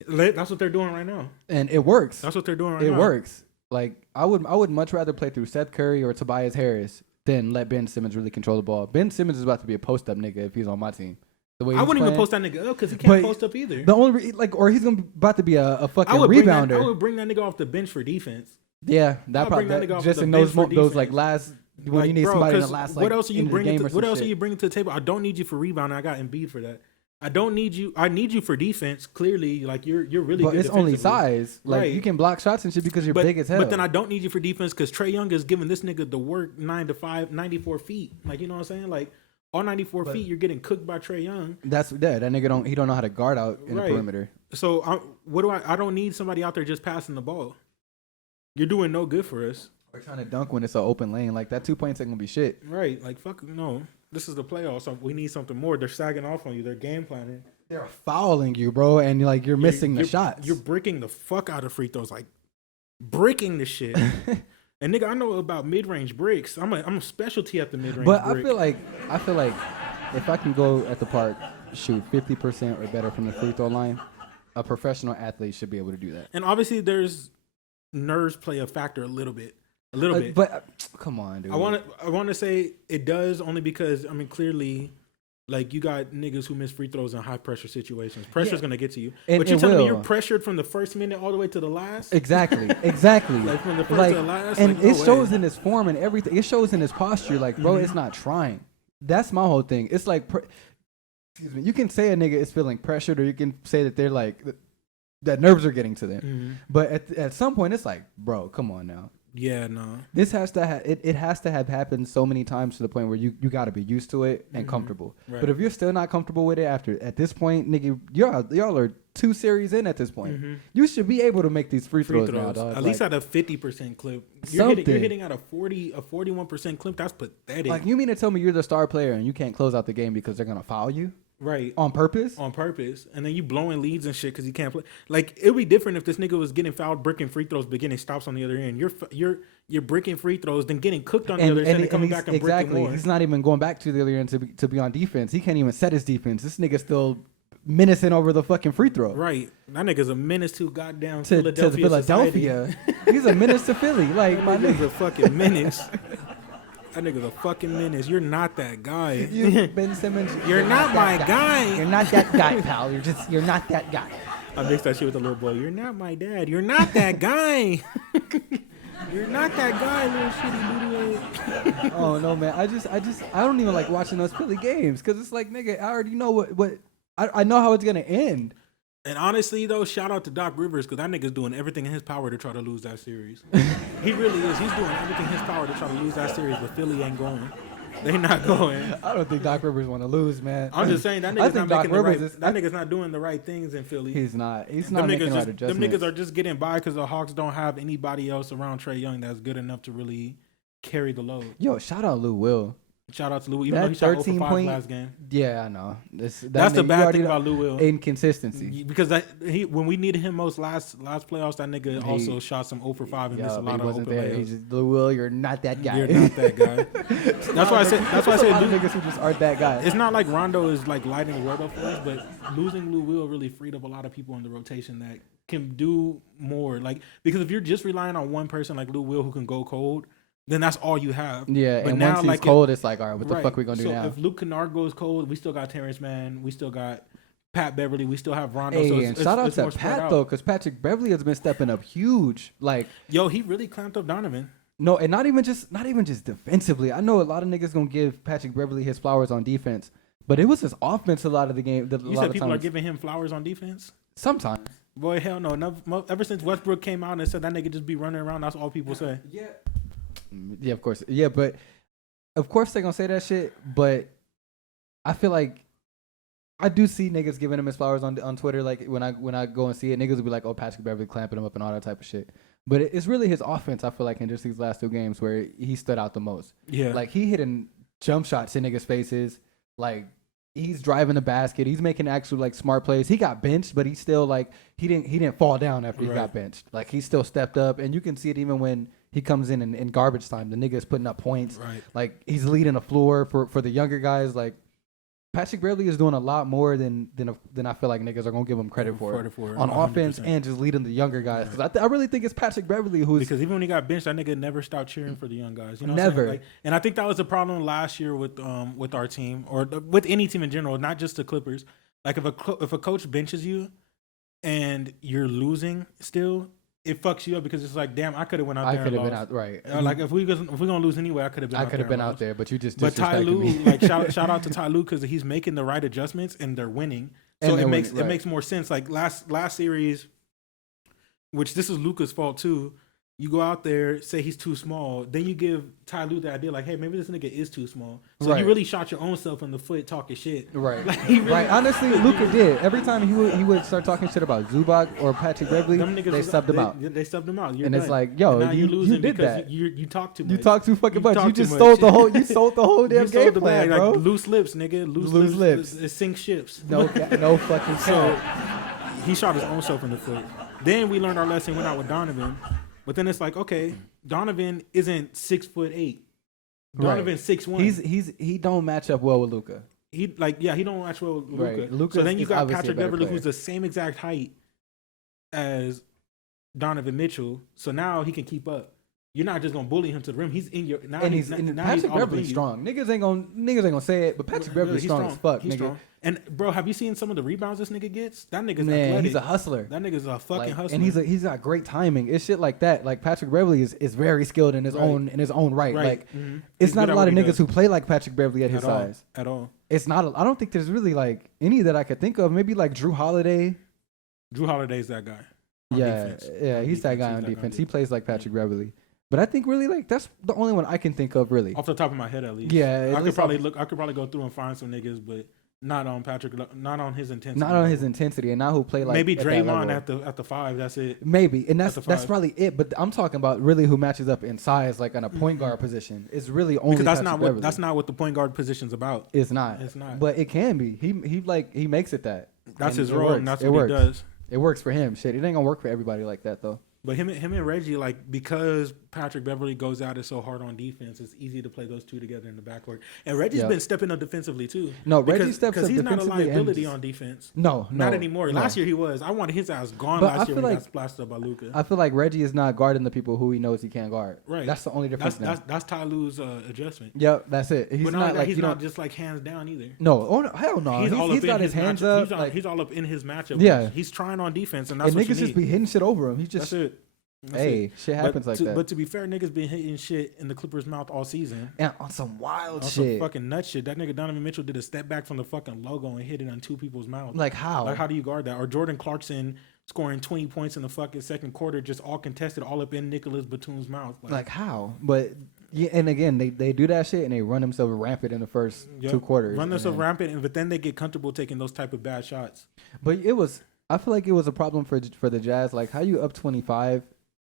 That's what they're doing right now. And it works. That's what they're doing right It now. works. Like I would much rather play through Seth Curry or Tobias Harris than let Ben Simmons really control the ball. Ben Simmons is about to be a post up nigga if he's on my team. The way I he's wouldn't even playing. post that nigga up because he can't But post up either. The only or he's gonna about to be a fucking I rebounder. would bring that nigga off the bench for defense. Yeah, that I'll probably bring that nigga off just the in bench those for those like defense. last when Like, you need bro, somebody in the 'cause last like what else are you end of the bringing? game or What some else are shit. you bringing to the table? I don't need you for rebounding. I got Embiid for that. I don't need you. I need you for defense. Clearly, like you're really But good. it's only defensively. size. Like Right. you can block shots and shit because you're But, big as hell. but then I don't need you for defense because Trae Young is giving this nigga the work 9 to 5, 94 feet. Like you know what I'm saying? Like all 94 feet, you're getting cooked by Trae Young. That nigga don't know how to guard out in the Right. perimeter. So I don't need somebody out there just passing the ball. You're doing no good for us. We're trying to dunk when it's an open lane. Like that 2 points ain't gonna be shit. Right. Like fuck no. This is the playoffs. So we need something more. They're sagging off on you. They're game planning. They're fouling you, bro, and you're missing the shots. You're bricking the fuck out of free throws, like bricking the shit. And nigga, I know about mid range bricks. I'm a specialty at the mid range. But brick. I feel like if I can go at the park, shoot 50% or better from the free throw line, a professional athlete should be able to do that. And obviously, there's nerves play a factor a little bit. But come on, dude. I want to say it does only because I mean clearly. Like, you got niggas who miss free throws in high-pressure situations. Pressure's going to get to you. And but you're it telling me will. you're pressured from the first minute all the way to the last? Exactly. Like, from the first to the last? And like, no it shows way. in his form and everything. It shows in his posture. Like, bro, it's not trying. That's my whole thing. It's like, excuse me. You can say a nigga is feeling pressured, or you can say that they're like, that nerves are getting to them. But at some point, it's like, bro, come on now. Yeah, no. This has to it has to have happened so many times to the point where you got to be used to it and comfortable. Right. But if you're still not comfortable with it at this point, nigga, y'all are 2 series in at this point. You should be able to make these free throws now, dog. At least at a 50% clip. You're hitting at a 41% clip. That's pathetic. Like, you mean to tell me you're the star player and you can't close out the game because they're gonna foul you? Right. On purpose? On purpose. And then you blowing leads and shit because you can't play. Like, it would be different if this nigga was getting fouled, bricking free throws, but getting stops on the other end. You're bricking free throws, then getting cooked on the other end and coming back and bricking more. He's not even going back to the other end to be on defense. He can't even set his defense. This nigga's still menacing over the fucking free throw. Right. That nigga's a menace to goddamn To Philadelphia. He's a menace to Philly. Like, my That nigga's nigga. a fucking menace. That nigga's a fucking menace. You're not that guy. You, Ben Simmons. You're not my guy. You're not that guy, pal. You're not that guy. I mixed that shit with the little boy. You're not my dad. You're not that guy. You're not that guy, little shitty booty. Oh no, man. I don't even like watching those Philly games because it's like, nigga, I already know what I know how it's gonna end. And honestly, though, shout out to Doc Rivers because that nigga's doing everything in his power to try to lose that series. He really is. He's doing everything in his power to try to lose that series, but Philly ain't going. They not going. I don't think Doc Rivers want to lose, man. I'm just saying that I nigga's think not Doc making the right. Rivers is- That nigga's not doing the right things in Philly. He's not. He's Them not making the right niggas, them adjustments. niggas are just getting by because the Hawks don't have anybody else around Trae Young that's good enough to really carry the load. Yo, shout out Lou Will. Shout out to Lou, even though That he shot 0 13 for 5 point last game. Yeah, I know. That's the bad thing about Lou Will. Inconsistency. Because when we needed him most last playoffs, that nigga also shot some 0 for 5 and missed a lot he of wasn't open there. layups. He's just, Lou Will, you're not that guy. You're not that guy. That's why I said. That's why I There's a lot said. of niggas who just aren't that guy. It's not like Rondo is like lighting the world up for us, but losing Lou Will really freed up a lot of people in the rotation that can do more. Like, because if you're just relying on one person like Lou Will who can go cold, then that's all you have. Yeah, but and now, once he's like, cold, it's like, all right, what the fuck we gonna do so now? if Luke Kennard goes cold, we still got Terrence Mann, we still got Pat Beverly, we still have Rondo. Hey, so and shout out it's to more spread Pat out. though, because Patrick Beverly has been stepping up huge. Like, Yo, he really clamped up Donovan. no, and not even just defensively. I know a lot of niggas gonna give Patrick Beverly his flowers on defense, but it was his offense a lot of the game. You said people are giving him flowers on defense? Sometimes. Boy, hell no. Ever since Westbrook came out and said that nigga just be running around, that's all people say. Yeah, of course. Yeah, but of course they're gonna say that shit. But I feel like I do see niggas giving him his flowers on Twitter. Like when I go and see it, niggas will be like, "Oh, Patrick Beverly clamping him up and all that type of shit." But it's really his offense. I feel like in just these last 2 games where he stood out the most. Yeah, Like he hitting jump shots in niggas' faces. Like he's driving the basket. He's making actual like smart plays. He got benched, but he still like he didn't fall down after he got benched. Like he still stepped up, and you can see it even when he comes in garbage time. The nigga's putting up points. Right. Like he's leading the floor for the younger guys. Like Patrick Beverley is doing a lot more than I feel like niggas are gonna give him credit for on 100%. offense and just leading the younger guys. Because I really think it's Patrick Beverley who's because even when he got benched, that nigga never stopped cheering for the young guys. You know, Never. Like, and I think that was a problem last year with our team or with any team in general, not just the Clippers. Like if a coach benches you and you're losing still, it fucks you up because it's like, damn, I could have went out there. I could have been out right. Like if we're gonna lose anyway, I could have been. I could have been out there, but you just. But Ty Lue, like shout out to Ty Lue because he's making the right adjustments and they're winning. So it makes more sense. Like last series, which this is Luka's fault too. You go out there, say he's too small, then you give Ty Lue the idea like, hey, maybe this nigga is too small. So you really shot your own self in the foot talking shit. Right. Like, really, right. Honestly, Luka did. Every time he would start talking shit about Zubac or Patrick Beverley, they subbed him out. They subbed him out. And it's like, yo, now you're losing you did because that. You talk too much. You talk too fucking much. You just sold the whole. You sold the whole damn game plan, bro. Like, loose lips, nigga. Loose lips. It sinks ships. No fucking. So he shot his own self in the foot. Then we learned our lesson. Went out with Donovan. But then it's like, okay, Donovan isn't 6'8". Donovan's 6'1". He don't match up well with Luka. He don't match well with Luka. Right. So then you got Patrick Beverley, player. who's the same exact height as Donovan Mitchell. So now he can keep up. You're not just gonna bully him to the rim. He's in your now. And Patrick all Beverly's strong. Niggas ain't gonna say it, but Patrick Beverly's strong as fuck. He's nigga. strong. And bro, have you seen some of the rebounds this nigga gets? That nigga's Man, athletic. he's a hustler. That nigga's a fucking hustler. And he's got great timing. It's shit like that. Like Patrick Beverley is very skilled in his own right. Like it's not a lot of niggas who play like Patrick Beverley at his size. At all. It's not. I don't think there's really like any that I could think of. Maybe like Drew Holiday. Drew Holiday's that guy. He's that guy on defense. He plays like Patrick Beverley. But I think really like that's the only one I can think of really. Off the top of my head at least. Yeah. I could probably go through and find some niggas, but not on not on his intensity. Not on his intensity and not who play like maybe Draymond at the 5, that's it. Maybe. And that's probably it. But I'm talking about really who matches up in size like on a point guard position. It's really only because Beverley. that's not what the point guard position's about. It's not. But it can be. He makes it that. That's his role and that's what he does. It works for him. Shit, it ain't gonna work for everybody like that though. But him and Reggie, like, because Patrick Beverley goes out and so hard on defense, it's easy to play those two together in the backcourt. And Reggie's been stepping up defensively too. No, Reggie steps up because he's not a defensively liability on defense. No, not anymore. No. Last year he was. I wanted his ass gone but last year when like, he got splashed up by Luka. I feel like Reggie is not guarding the people who he knows he can't guard. Right. That's the only difference. That's Ty Lue's adjustment. Yep, that's it. He's not like he's not just like hands down either. No, hell no. He's got his hands up. He's all up in his matchup. Yeah, he's trying on defense, and that's what niggas just be hitting shit over him. He's just that's it. Shit happens like that. But to be fair, niggas been hitting shit in the Clippers' mouth all season. And on some wild shit. Some fucking nut shit. That nigga Donovan Mitchell did a step back from the fucking logo and hit it on two people's mouths. Like how? Like how do you guard that? Or Jordan Clarkson scoring 20 points in the fucking second quarter, just all contested, all up in Nicholas Batum's mouth. Like how? But yeah, and again, they do that shit and they run themselves rampant in the first 2 quarters. Run themselves rampant, but then they get comfortable taking those type of bad shots. But I feel like it was a problem for the Jazz. Like how you up 25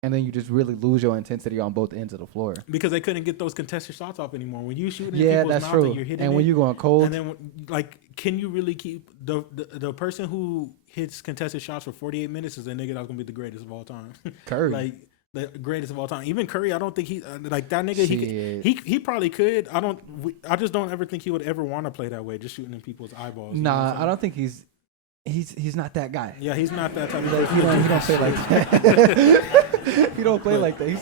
and then you just really lose your intensity on both ends of the floor. Because they couldn't get those contested shots off anymore. When you shoot in people's mouth and you're hitting and when you're going cold. And then, like, can you really keep the person who hits contested shots for 48 minutes is a nigga that's going to be the greatest of all time. Curry. Like, the greatest of all time. Even Curry, I don't think he, like, that nigga, he probably could. I just don't ever think he would ever want to play that way, just shooting in people's eyeballs. Nah, I don't think he's not that guy. Yeah, he's not that type of person. He don't play like that. He don't play like that. He's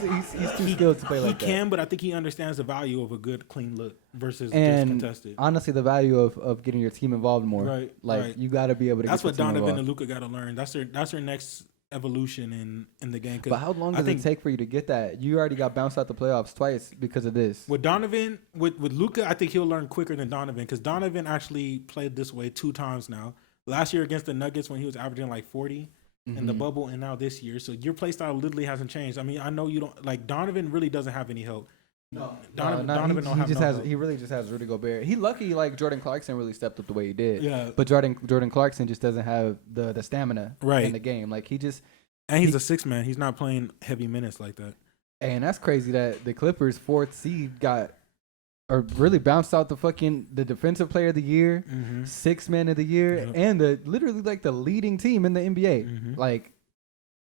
too skilled to play like that. He can, but I think he understands the value of a good, clean look versus just contested. Honestly, the value of getting your team involved more. Right. Like you got to be able to. That's get what Donovan and Luka got to learn. That's their next evolution in the game. But how long does it take for you to get that? You already got bounced out the playoffs twice because of this. With Donovan, with Luka, I think he'll learn quicker than Donovan because Donovan actually played this way 2 times now. Last year against the Nuggets when he was averaging like 40 in the bubble, and now this year. So your play style literally hasn't changed. I mean, I know you don't like Donovan. Really doesn't have any help. No, Donovan don't have help. He really just has Rudy Gobert. He lucky like Jordan Clarkson really stepped up the way he did. Yeah, but Jordan Clarkson just doesn't have the stamina in the game. Like he's a 6 man. He's not playing heavy minutes like that. And that's crazy that the Clippers 4th seed got or really bounced out the defensive player of the year, sixth man of the year, and literally like the leading team in the NBA. Like,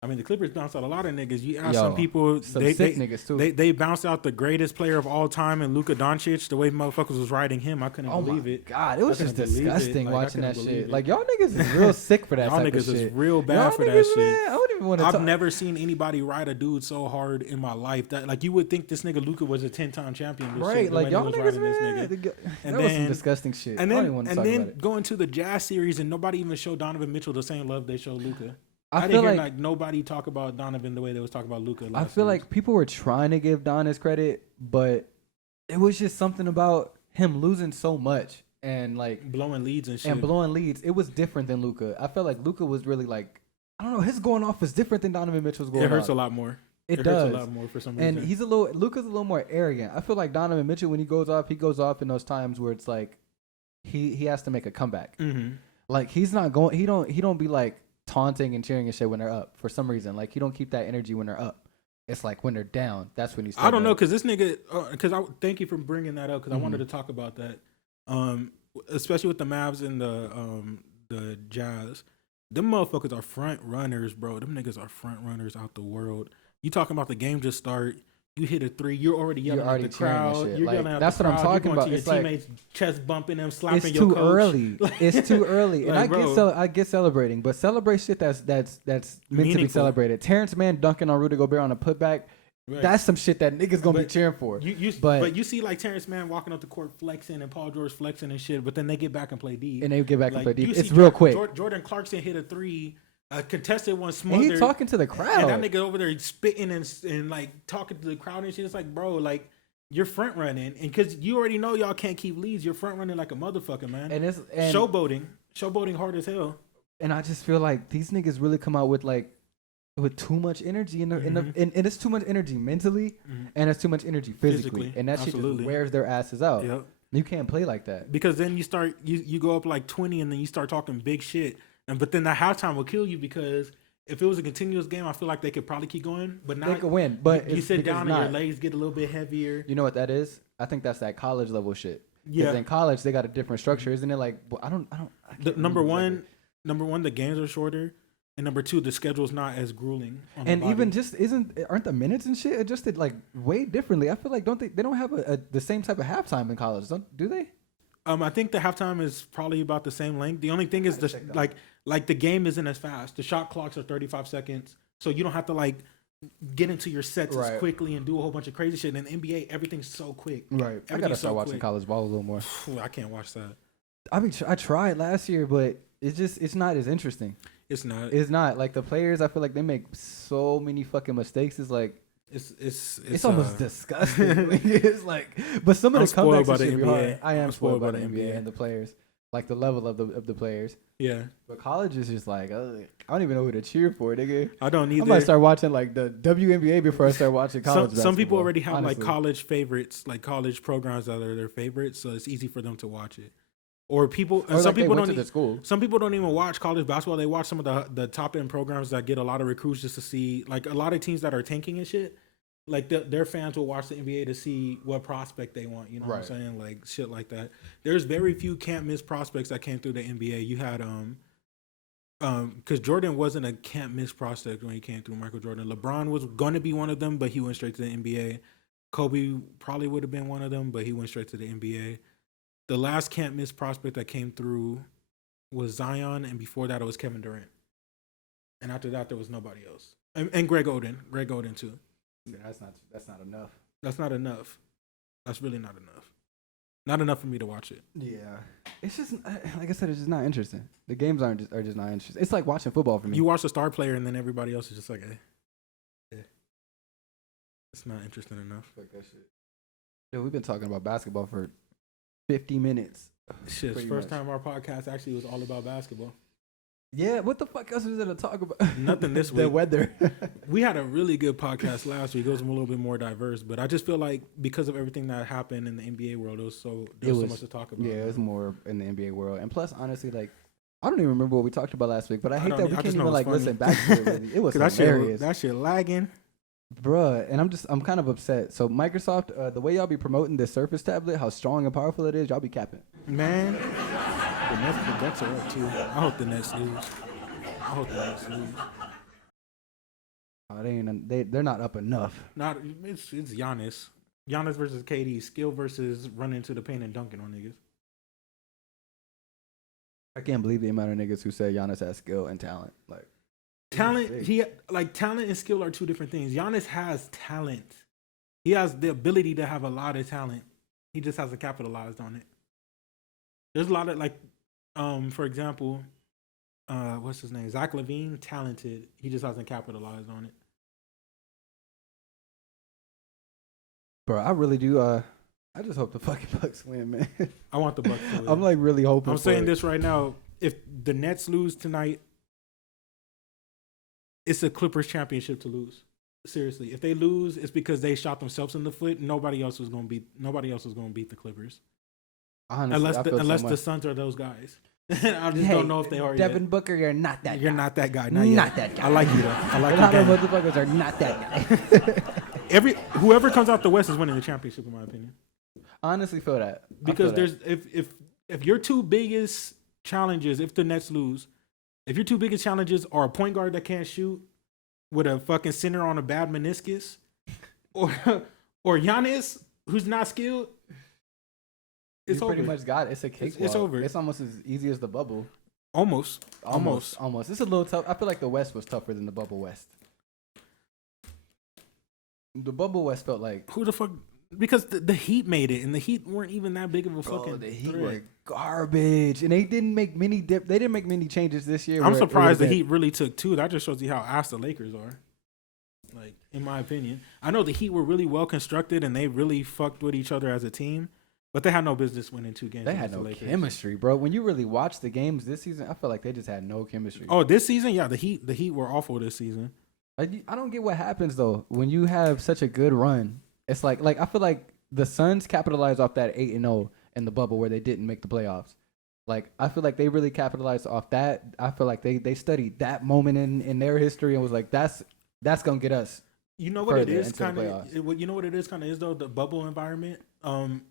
I mean, the Clippers bounced out a lot of niggas. You ask some people, sick niggas too. They bounced out the greatest player of all time and Luka Doncic. The way motherfuckers was riding him, I couldn't believe it. God, it was just disgusting Like, watching that shit. Like, y'all niggas is real sick for that Y'all type of niggas shit. is real bad Y'all for niggas, that shit. man, I wouldn't even want to I've talk. never seen anybody ride a dude so hard in my life. That like you would think this nigga Luka was a 10-time champion. This Right, shit, the like way y'all he was niggas, riding this man. nigga. And That was then- some disgusting shit. And I don't then even want to talk about it. going to the Jazz series and nobody even showed Donovan Mitchell the same love they showed Luka. I didn't feel hear like nobody talk about Donovan the way they was talking about Luka. I feel like people were trying to give Don his credit, but it was just something about him losing so much and like blowing leads and shit. and blowing leads. It was different than Luka. I felt like Luka was really like, I don't know, his going off is different than Donovan Mitchell's going off. It hurts a lot more. It hurts does. a lot more for some reason. And Luka's a little more arrogant. I feel like Donovan Mitchell, when he goes off in those times where it's like he has to make a comeback. Mm-hmm. Like he's not going. He don't be like taunting and cheering and shit when they're up for some reason. Like he don't keep that energy when they're up. It's like when they're down, that's when he's. I don't know, because this nigga. Because I thank you for bringing that up, because I wanted to talk about that. Especially with the Mavs and the Jazz, them motherfuckers are front runners, bro. Them niggas are front runners out the world. You talking about the game just start? You hit a three, you're already yelling at the crowd. You're like, yelling at that's the what crowd. I'm talking You're going about. to your It's like, teammates, chest bumping them, slapping it's your too coach. early. It's too early, and Like, I get celebrating, but celebrate shit that's meant to be Meaningful. celebrated. Terrence Mann dunking on Rudy Gobert on a putback. Right. That's some shit that niggas gonna be But cheering for. But you see like Terrence Mann walking up the court flexing and Paul George flexing and shit, but then they get back and play deep. And they get back and Like, play deep. you It's see real quick. Jordan Clarkson hit a three, a contested one And smothered. he talking to the crowd. And that nigga over there spitting and like talking to the crowd and shit. It's like, bro, like you're front running, and because you already know y'all can't keep leads, you're front running like a motherfucker, man. And it's showboating hard as hell. And I just feel like these niggas really come out with too much energy and it's too much energy mentally, and it's too much energy physically. And that shit just wears their asses out. Yep. You can't play like that. Because then you go up like 20 and then you start talking big shit. But then the halftime will kill you, because if it was a continuous game, I feel like they could probably keep going. But now They could win, but you sit down and not. your legs get a little bit heavier. You know what that is? I think that's that college level shit. Yeah. Because in college they got a different structure, isn't it? Like, I can't Number remember one, the games are shorter, and number two, the schedule's not as grueling. On the And body. even just aren't the minutes and shit adjusted like way differently? I feel like they don't have the same type of halftime in college, do they? I think the halftime is probably about the same length. The only thing is like the game isn't as fast. The shot clocks are 35 seconds, so you don't have to like get into your sets as Right. quickly and do a whole bunch of crazy shit. In the NBA, everything's so quick. Right. I gotta start watching college ball a little more. I can't watch that. I tried last year, but it's not as interesting. It's not. It's not like the players. I feel like they make so many fucking mistakes. It's like It's almost disgusting. It's like, but some of I'm the spoiled comebacks by and the shit be NBA. hard. I am I'm spoiled by the NBA and the players, like the level of the players. Yeah, But college is just like, I don't even know who to cheer for, nigga. I don't I either. might start watching like the WNBA before I start watching college. Some people basketball, already have honestly. like college favorites, like college programs that are their favorites, so it's easy for them to watch it. Or people, Or some like they people went don't. to the school. Some people don't even watch college basketball. They watch some of the top end programs that get a lot of recruits just to see, like a lot of teams that are tanking and shit. Like their fans will watch the NBA to see what prospect they want. You know what I'm Right. saying? Like shit like that. There's very few can't miss prospects that came through the NBA. You had because Jordan wasn't a can't miss prospect when he came through. Michael Jordan, LeBron was going to be one of them, but he went straight to the NBA. Kobe probably would have been one of them, but he went straight to the NBA. The last can't miss prospect that came through was Zion, and before that it was Kevin Durant. And after that there was nobody else. And Greg Oden too. Yeah, that's not enough. That's not enough. That's really not enough. Not enough for me to watch it. Yeah, it's just like I said, it's just not interesting. The games are just not interesting. It's like watching football for me. You watch the star player and then everybody else is just like, yeah. It's not interesting enough. Like that shit. Yeah, we've been talking about basketball for 50 minutes. Shit, Pretty first much. time our podcast actually was all about basketball. Yeah, what the fuck else is there to talk about? Nothing this The week. weather. We had a really good podcast last week. It was a little bit more diverse, but I just feel like because of everything that happened in the NBA world, there was so much to talk about. Yeah, it was more in the NBA world. And plus, honestly, like, I don't even remember what we talked about last week, but I hate that we can't even like listen back to it. Really. It was hilarious. That shit lagging. Bruh, and I'm kind of upset. So Microsoft, the way y'all be promoting this Surface tablet, how strong and powerful it is, y'all be capping. Man, the Bucks are up too. I hope the Nets lose. Oh, they're not up enough. Not it's Giannis. Giannis versus KD. Skill versus running into the paint and dunking on niggas. I can't believe the amount of niggas who say Giannis has skill and talent. Like Talent, talent and skill are two different things. Giannis has talent. He has the ability to have a lot of talent. He just hasn't capitalized on it. There's a lot of for example, what's his name? Zach LaVine, talented. He just hasn't capitalized on it. Bro, I really do. I just hope the fucking Bucks win, man. I want the Bucks to win. I'm like really hoping. I'm saying this right now. If the Nets lose tonight, it's a Clippers championship to lose. Seriously, if they lose, it's because they shot themselves in the foot. Nobody else was going to beat the Clippers. Honestly, unless the Suns are those guys. I just don't know if they are Devin yet. Booker, you're not that You're guy. not that guy. Not that guy. I like you though. I like A lot you. of motherfuckers are not that guy. Whoever comes out the West is winning the championship, in my opinion. Honestly, feel that Because if your two biggest challenges, if the Nets lose, if your two biggest challenges are a point guard that can't shoot with a fucking center on a bad meniscus, or Giannis who's not skilled, it's over. Pretty much got it. It's a cake. It's over. It's almost as easy as the bubble. Almost. It's a little tough. I feel like the West was tougher than the bubble West. The bubble West felt like Who the fuck? Because the Heat made it, and the Heat weren't even that big of a fucking. the Heat threat. were garbage, and they didn't make many They didn't make many changes this year. I'm surprised the Heat really took two. That just shows you how ass the Lakers are. Like, in my opinion, I know the Heat were really well constructed, and they really fucked with each other as a team, but they had no business winning 2 games. They had no chemistry, bro. When you really watch the games this season, I feel like they just had no chemistry. Oh, this season, yeah, the Heat were awful this season. I don't get what happens though when you have such a good run. It's like I feel like the Suns capitalized off that 8-0 in the bubble where they didn't make the playoffs. Like I feel like they really capitalized off that. I feel like they studied that moment in their history and was like that's gonna get us. You know what it is into the kind of. playoffs. You know what it is kind of is though, the bubble environment.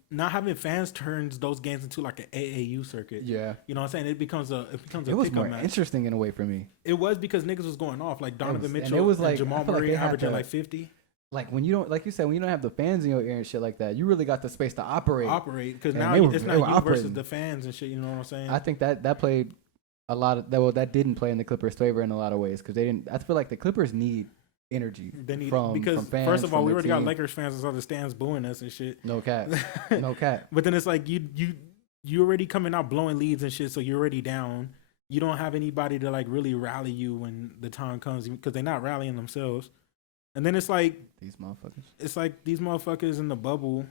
Not having fans turns those games into like an AAU circuit. Yeah, you know what I'm saying. It becomes a it was more match. interesting in a way for me. It was because niggas was going off like Donovan Mitchell. And it was like and Jamal I feel like Murray they had averaging to- like 50. Like when you don't, like you said, when you don't have the fans in your ear and shit like that, you really got the space to operate. Because And now they were- it's they not were you operating. versus the fans and shit. You know what I'm saying? I think that played a lot of that. Well, that didn't play in the Clippers' favor in a lot of ways because they didn't. I feel like the Clippers need energy. They need from fans, first of all, from we the already got team. Lakers fans inside the stands booing us and shit. No cat, no cat. But then it's like you already coming out blowing leads and shit, so you're already down. You don't have anybody to like really rally you when the time comes because they're not rallying themselves. And then it's like These motherfuckers. it's like these motherfuckers in the bubble.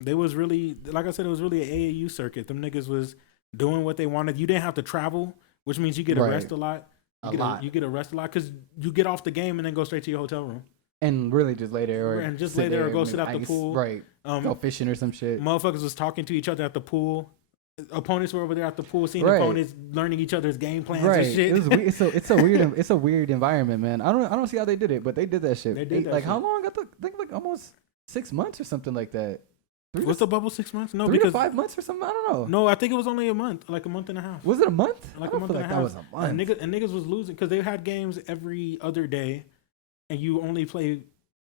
They was really, like I said, it was really an AAU circuit. Them niggas was doing what they wanted. You didn't have to travel, which means you get Right. arrested a lot. You get arrested a lot because you get off the game and then go straight to your hotel room. And really just lay there or just sit lay there or and go make sit at the ice. pool. Right. Go fishing or some shit. Motherfuckers was talking to each other at the pool. Opponents were over there at the pool, seeing Right. opponents, learning each other's game plans Right. and shit. It was weird. It's a weird environment, man. I don't see how they did it, but they did that shit. They did that like shit. how long? I think like almost 6 months or something like that. Was the bubble 6 months? No, 3 because to 5 months or something. I don't know. no, I think it was only a month, like a month and a half. Was it a month? Like I don't a month feel and like a half. that was a month. And niggas was losing because they had games every other day, and you only play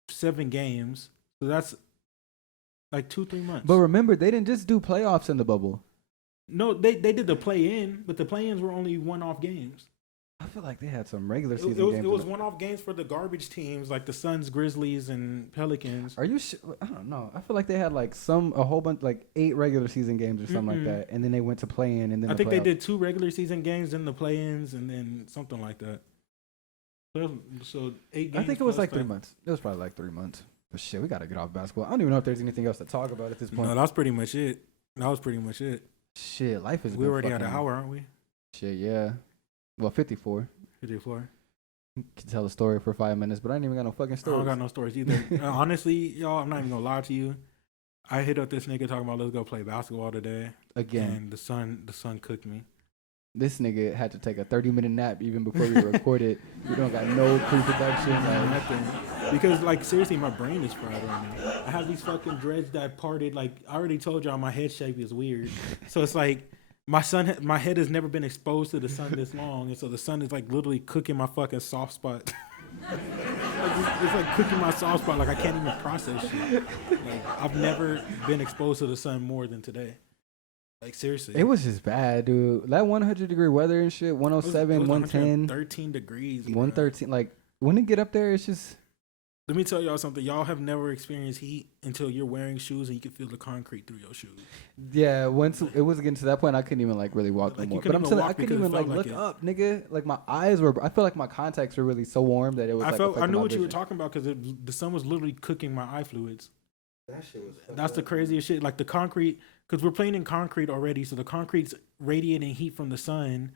7 games, so that's like 2-3 months. But remember, they didn't just do playoffs in the bubble. No, they did the play in, but the play ins were only one-off games. I feel like they had some regular It season was, games. it was one-off games for the garbage teams like the Suns, Grizzlies, and Pelicans. Are you sure? I don't know. I feel like they had like a whole bunch, like 8 regular season games or something like that, and then they went to play in, and then I think they they did 2 regular season games, then the play-ins, and then something like that. So 8 games. I think it was plus like 3 that. months. It was probably like 3 months. But shit, we gotta get off basketball. I don't even know if there's anything else to talk about at this point. No, that's pretty much it. That was pretty much it. Shit, life is. We're already at an hour, aren't we? Shit, yeah. Well, 54. 54. Can tell a story for 5 minutes, but I ain't even got no fucking I stories. don't got no stories either. Honestly, y'all, I'm not even gonna lie to you. I hit up this nigga talking about let's go play basketball today, Again. and the sun cooked me. This nigga had to take a 30-minute nap even before we recorded. We don't got no pre-production. Like, Nothing. Because, like, seriously, my brain is fried right now. I have these fucking dreads that parted. Like, I already told y'all my head shape is weird. So it's like my head has never been exposed to the sun this long. And so the sun is, like, literally cooking my fucking soft spot. It's like cooking my soft spot. Like, I can't even process shit. Like, I've never been exposed to the sun more than today. Like, seriously. it was just bad, dude. That 100-degree weather and shit, 107, It was 110, 13 degrees. bro. 113. Like, when it get up there, it's just... Let me tell y'all something. Y'all have never experienced heat until you're wearing shoes and you can feel the concrete through your shoes. Yeah, once it was getting to that point, I couldn't even, like, really walk Like, no you more. couldn't But I'm even telling walk I couldn't because it even, like, felt look like it. up, nigga. Like, my eyes were... I feel like my contacts were really so warm that it was, like, I affecting knew my what you were vision. talking about because the sun was literally cooking my eye fluids. That shit was. That's the craziest shit. Like the concrete, because we're playing in concrete already, so the concrete's radiating heat from the sun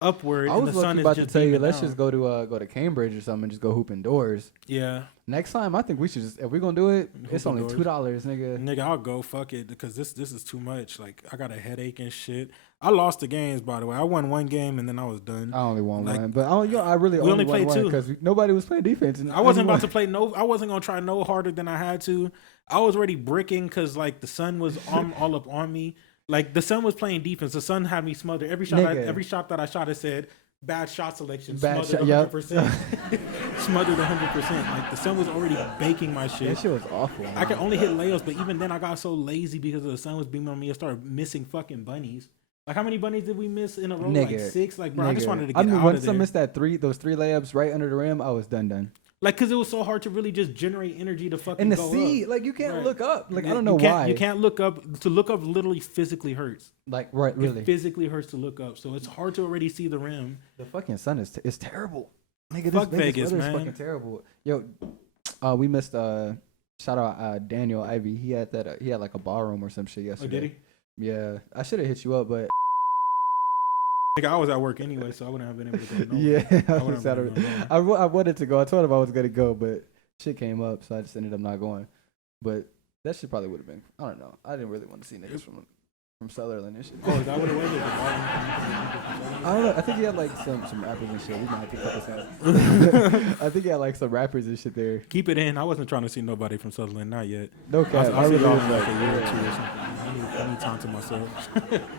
upward, I and was the sun lucky is about to just tell you, beaming let's down. just go to Cambridge or something and just go hoop indoors. Yeah, Next time, I think we should just, if we're gonna do it, it's Hoop only indoors. $2, nigga. nigga, I'll go. Fuck it, because this is too much. Like I got a headache and shit. I lost the games, by the way. I won one game and then I was done. I only won Like, one, but I really we only won played one two. because nobody was playing defense. And I wasn't about to play I wasn't gonna try no harder than I had to. I was already bricking because like the sun was all up on me. Like the sun was playing defense. The sun had me smothered. Every shot that I shot, it said bad shot selection. Bad Smothered shot, 100%. Smothered 100%. Like the sun was already baking my shit. That shit was awful. I could only hit layups, but even then I got so lazy because the sun was beaming on me. I started missing fucking bunnies. Like how many bunnies did we miss in a row? Nigga, like 6. Like bro, I just wanted to get I mean, out once of there. I missed those three layups right under the rim, I was done. Like because it was so hard to really just generate energy to fucking And the go sea, up. like you can't Right. look up. Like I You don't know can't- why. You can't look up. To look up literally physically hurts. Like right, really. It physically hurts to look up. So it's hard to already see the rim. The fucking sun is terrible. Nigga, Fuck this Vegas, weather man. is fucking terrible. Yo, we missed shout out Daniel Ivy. He had he had like a ballroom or some shit Oh, yesterday. did he? Yeah, I should have hit you up, but Nigga, I was at work anyway, so I wouldn't have been able to go. yeah, I wouldn't was have out been of, able to go. I wanted to go. I told him I was gonna go, but shit came up, so I just ended up not going. But that shit probably would have been. I don't know. I didn't really want to see niggas from Sutherland and shit. Oh, is that what it was? The I don't know. I think he had like some rappers and shit. We might have to cut this out. I think he had like some rappers and shit there. Keep it in. I wasn't trying to see nobody from Sutherland, not yet. No cap. I'll see really y'all was in like a like, year or yeah. 2 or something. I need time to myself.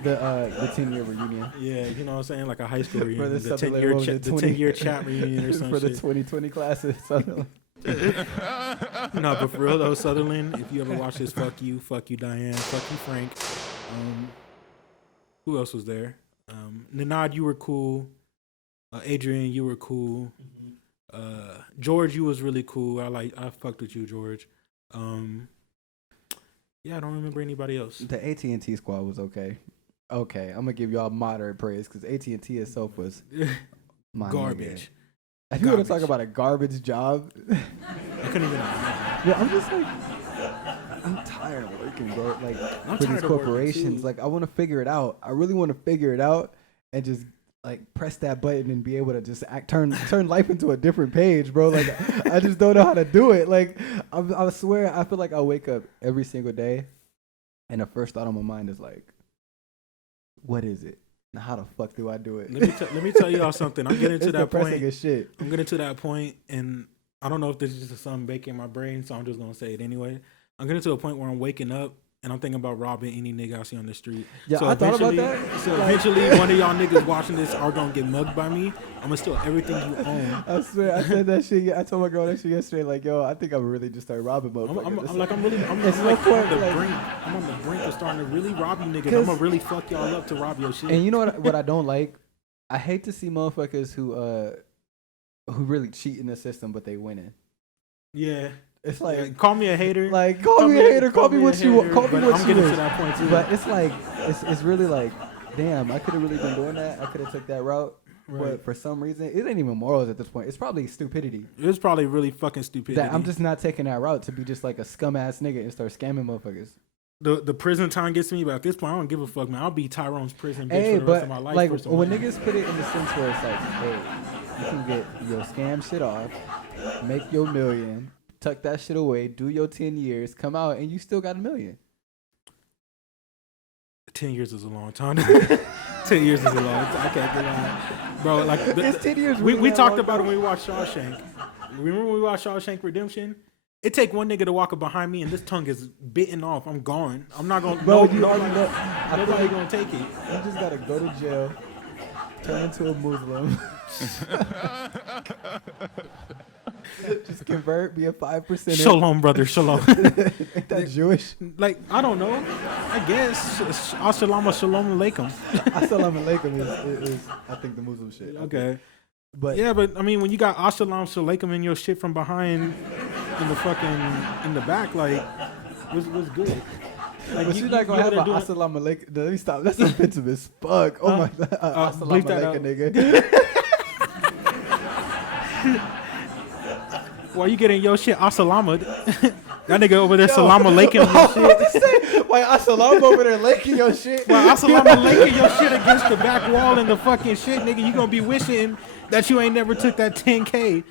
The 10-year reunion. Yeah, you know what I'm saying? Like a high school reunion. the The Sutherland 10-year Road, the the 20 10-year chat reunion or some for the shit. 2020 class at Sutherland. No, but for real though, Sutherland, if you ever watch this, fuck you Diane, fuck you Frank. Who else was there? Nanad, you were cool. Adrian, you were cool. George, you was really cool. I fucked with you, George. Yeah, I don't remember anybody else. The AT&T squad was okay. Okay, I'm gonna give y'all moderate praise because AT&T itself was my Garbage. nigga. If you want to talk Garbage. about a garbage job, I couldn't even imagine. yeah, I'm just like, I'm tired of working, bro. Like I'm for tired these of working, corporations, too. like I want to figure it out. I really want to figure it out and just like press that button and be able to just turn life into a different page, bro. Like I just don't know how to do it. Like I swear, I feel like I wake up every single day, and the first thought on my mind is like, what is it? Now how the fuck do I do it? Let me tell y'all something. I'm getting to It's that depressing point. as shit. I'm getting to that point, and I don't know if this is just something baking in my brain, so I'm just gonna say it anyway. I'm getting to a point where I'm waking up and I'm thinking about robbing any nigga I see on the street. Yeah, so I thought about eventually- that. So Like- eventually, one of y'all niggas watching this are gonna get mugged by me. I'm gonna steal everything you own. I swear, I said that shit. I told my girl that shit yesterday. Like, yo, I think I'm really just start robbing I'm motherfuckers. like on the brink. I'm on the brink of starting to really rob you niggas. I'm gonna really fuck y'all up to rob your shit. And you know what I don't like? I hate to see motherfuckers who really cheat in the system, but they winning. Yeah. It's like, Yeah, call me a hater. like call me a hater, call me a what you want, hater, call me but what I'm you getting is. to that point too. But it's like, it's really like, damn, I could have really been doing that. I could have took that route. Right. But for some reason, it ain't even morals at this point. It's probably stupidity. It was probably really fucking stupidity. That I'm just not taking that route to be just like a scum ass nigga and start scamming motherfuckers. The prison time gets to me, but at this point, I don't give a fuck, man. I'll be Tyrone's prison bitch Hey, for the rest of but my life. like for some when money. niggas put it in the sense where it's like, hey, you can get your scam shit off, make your $1 million, tuck that shit away, do your 10 years, come out, and you still got $1 million. 10 years is a long time. 10 years is a long time. I can't get out. Bro, like, It's 10 years. we really talked long about it time? when we watched Shawshank. Remember when we watched Shawshank Redemption? It take one nigga to walk up behind me and this tongue is bitten off. I'm gone. I'm not gonna. Bro, no, you nobody, already know. I feel nobody like gonna take it. you just gotta go to jail, turn into a Muslim, just convert, be a 5%. Shalom, brother. Shalom. Ain't that Jewish? Like, I don't know. I guess. Assalamu shalom alaikum. Assalamu alaikum is I think the Muslim shit. Okay. But Yeah, but I mean, when you got Assalamu alaikum in your shit from behind, in the back, like, what's good? Like, But you're not gonna have over an there doing- assalamu alaikum. Let me stop. That's offensive as fuck. Oh my god. bleep Assalamu that alaikum, out. nigga. Why you getting your shit assalamu? That nigga over there salam alaikum your shit. Why assalamu over there licking your shit? Well, assalamu alaikum your shit against the back wall and the fucking shit, nigga. You gonna be wishing that you ain't never took that 10K.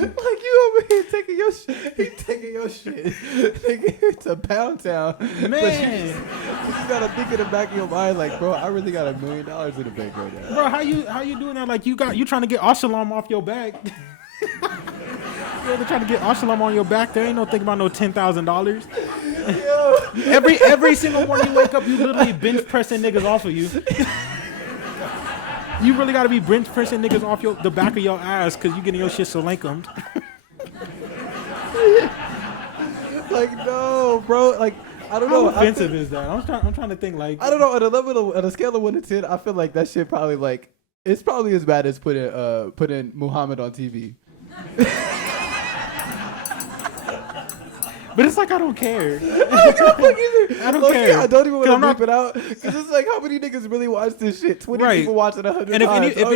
Like you over here taking your shit. He taking your shit. Nigga, to Pound Town. Man. But you just gotta think in the back of your mind, like, bro, I really got $1 million in the bank right now. Bro, how you doing that? Like you trying to get assalam off your back. You're trying to get assalam on your back. There ain't no thinking about no $10,000. Every single morning you wake up, you literally bench pressing niggas off of you. You really gotta be bench pressing niggas off the back of your ass because you getting your shit salankumed. Like, no, bro. Like, I don't How know. offensive is that? I'm trying to think like. I don't know. On a scale of 1 to 10, I feel like that shit probably like it's probably as bad as putting Muhammad on TV. But it's like I don't care. I don't care. I don't even want 'Cause I'm to not- bleep it out because it's like how many niggas really watch this shit? 20 Right. people watching 100 And times. if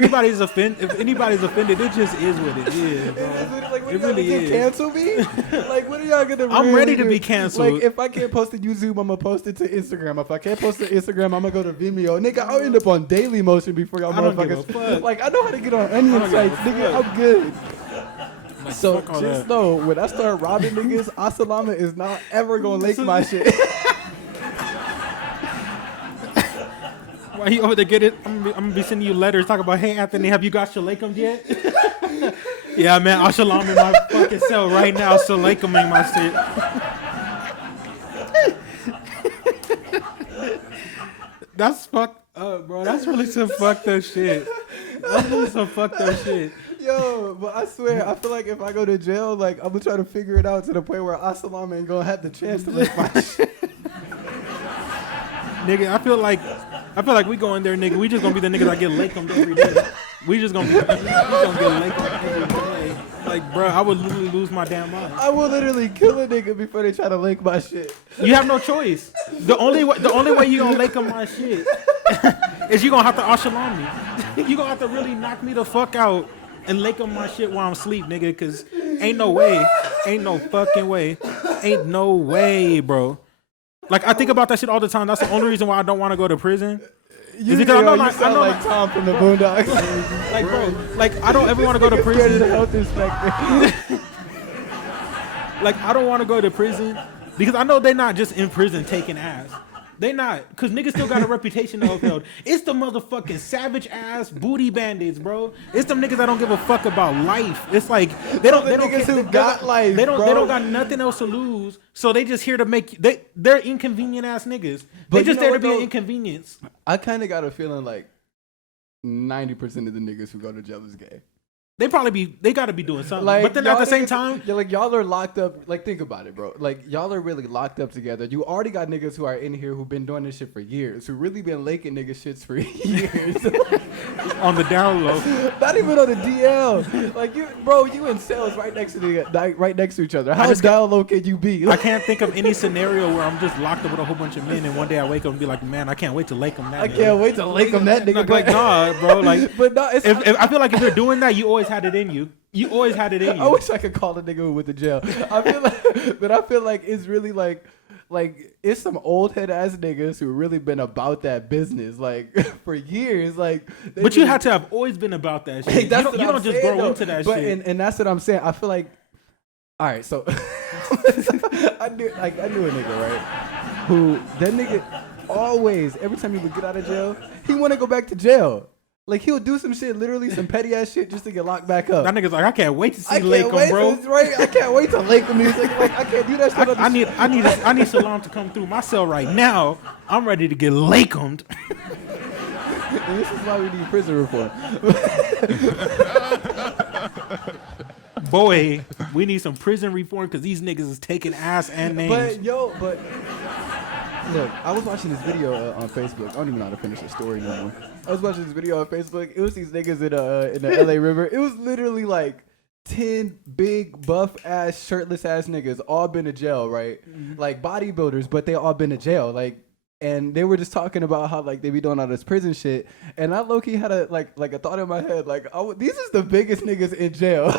anybody's offended, it just is what it is, bro. Like, what It are y'all really gonna is. cancel me? Like, what are y'all gonna? I'm really ready to do? be canceled. Like, if I can't post to YouTube, I'm gonna post it to Instagram. If I can't post to Instagram, I'm gonna go to Vimeo. Nigga, I'll end up on Daily Motion before y'all I don't give a motherfuckers. fuck. Like, I know how to get on onion I don't give sites, a nigga. fuck. I'm good. Like, So fuck all just that. know when I start robbing niggas, Asalama is not ever gonna link my shit. Why you over there get it? I'm gonna be sending you letters talking about, hey Anthony, have you got shalakum yet? Yeah, man, Ashalam in my fucking cell right now, shalakuming my shit. That's fucked up, bro. That's really some fucked up shit. That's really some fucked up shit. Yo, but I swear, I feel like if I go to jail, like I'm gonna try to figure it out to the point where Asalam ain't gonna have the chance to lick my shit. Nigga, I feel like we go in there, nigga. We just gonna be the niggas that get lakemed every day. We just gonna get lakemed every day. Like, bro, I would literally lose my damn mind. I will literally kill a nigga before they try to link my shit. You have no choice. The only way you gonna lake 'em my shit is you gonna have to ashalam me. You gonna have to really knock me the fuck out and lake 'em my shit while I'm asleep, nigga. Cause ain't no way, ain't no fucking way, ain't no way, bro. Like I think about that shit all the time. That's the only reason why I don't want to go to prison. You, because I know my- you sound like Tom from the Boondocks. Like, bro, like I don't ever want to go to Scared of the prison. health inspector. Like I don't want to go to prison because I know they're not just in prison taking ass. They not, because niggas still got a reputation to uphold. It's the motherfucking savage ass booty bandits, bro. It's them niggas that don't give a fuck about life. It's like they don't niggas who they got life, They don't bro. got nothing else to lose, so they just here to make they're inconvenient ass niggas. But They you just know there to what, be an though? inconvenience. I kind of got a feeling like 90% of the niggas who go to jail is gay. They gotta be doing something. Like, But then at y'all the same niggas- time, yeah, like y'all are locked up. Like, think about it, bro. Like, y'all are really locked up together. You already got niggas who are in here who've been doing this shit for years, who really been laking niggas shits for years. on the down low. Not even on the DL. Like, you in cells right next to each other. How just down low can you be? I can't think of any scenario where I'm just locked up with a whole bunch of men and one day I wake up and be like, man, I can't wait to lake them that I nigga. can't wait to lake him that nigga. Like, nah, bro. Like, But no, it's. if I feel like if you're doing that, you always had it in you. You always had it in I you. wish I could call the nigga who went to jail. I feel like it's really like it's some old head ass niggas who really been about that business like for years. Like, But you had to have always been about that shit. That's you what don't I'm just saying, grow though. into that but, shit. And that's what I'm saying. I feel like, all right, so I knew a nigga, right? Who that nigga always, every time he would get out of jail, he want to go back to jail. Like, he'll do some shit, literally some petty ass shit just to get locked back up. That nigga's like, I can't wait to see I can't wait, Lakem, bro. right? I can't wait to Lakem music. Like, I can't do that shit. I need Salam to come through my cell right now. I'm ready to get Lakemed. And this is why we need prison reform. Boy, we need some prison reform because these niggas is taking ass and names. But look, I was watching this video on Facebook. I don't even know how to finish the story anymore. I was watching this video on Facebook. It was these niggas in the LA River. It was literally like 10 big buff ass shirtless ass niggas all been to jail, right? Like bodybuilders, but they all been to jail. Like, and they were just talking about how like they be doing all this prison shit. And I low key had a like a thought in my head, like, these is the biggest niggas in jail.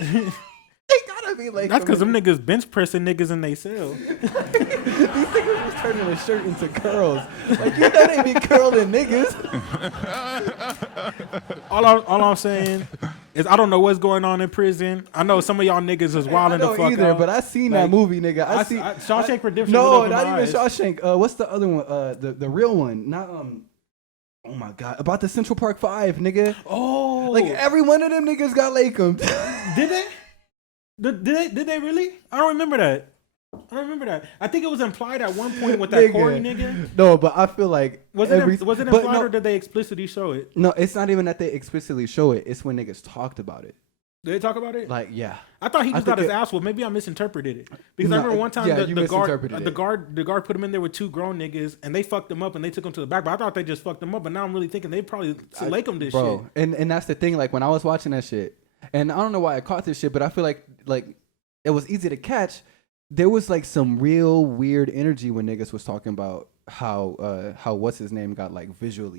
They gotta be like, that's because them niggas bench pressing niggas in they cell. These niggas was turning a shirt into curls. Like, you know they be curling niggas. All I'm saying is I don't know what's going on in prison. I know some of y'all niggas is wilding the fuck either, out. but I seen Like, that movie, nigga. I see Shawshank Redemption. No, lit not up in my even eyes. Shawshank. What's the other one? The real one. Not Oh my god, about the Central Park 5, nigga. Oh, Like every one of them niggas got Lakem. did they? Did they really? I don't remember that. I think it was implied at one point with that Nigga. Corey nigga. No, but I feel like Was it but implied no, or did they explicitly show it? No, it's not even that they explicitly show it. It's when niggas talked about it. Did they talk about it? Like, yeah. I thought he just think got his it- ass whooped. Maybe I misinterpreted it because I No, remember one time yeah, the you guard misinterpreted it. the guard put him in there with two grown niggas and they fucked him up and they took him to the back. But I thought they just fucked him up. But now I'm really thinking they probably Lakem this Bro, shit. and that's the thing. Like when I was watching that shit, and I don't know why I caught this shit, but I feel like it was easy to catch. There was like some real weird energy when niggas was talking about how what's his name got like visually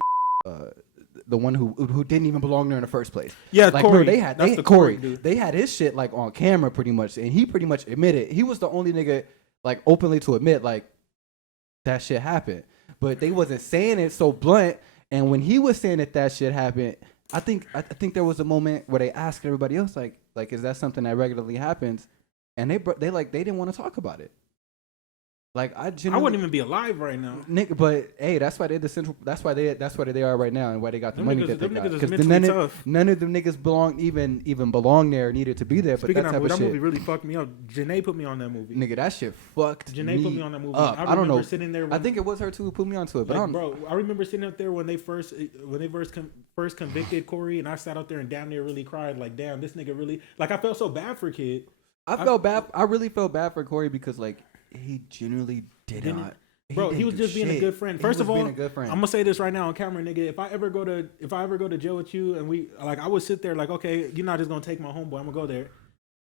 the one who didn't even belong there in the first place. Yeah, like Corey. bro, that's the Corey dude. They had his shit like on camera pretty much, and he pretty much admitted he was the only nigga like openly to admit like that shit happened. But they wasn't saying it so blunt. And when he was saying that shit happened, I think there was a moment where they asked everybody else like is that something that regularly happens? And they didn't want to talk about it. Like I wouldn't even be alive right now. Nigga, but hey, that's why they're the central. That's why they are right now, and why they got the Them money niggas- that they them got. niggas is Because mentally tough. none of them niggas belong even belong there, needed to be there. But Speaking that of type movie, of that shit, movie really fucked me up. Janae put me on that movie. nigga, that shit fucked. Janae put me on that movie. Up. I don't know. remember sitting there. I think it was her too who put me onto it, but I Like, don't. bro, I remember sitting up there when they first convicted Corey, and I sat out there and damn near really cried. Like, damn, this nigga really. Like, I felt so bad for Kid. I felt bad. I really felt bad for Corey because like he generally did Didn't- not. Bro, he didn't was do just being a shit. good friend. He First was of all, being a good friend. I'm gonna say this right now on camera, nigga. If I ever go to jail with you, and I would sit there like, okay, you're not just gonna take my homeboy. I'm gonna go there,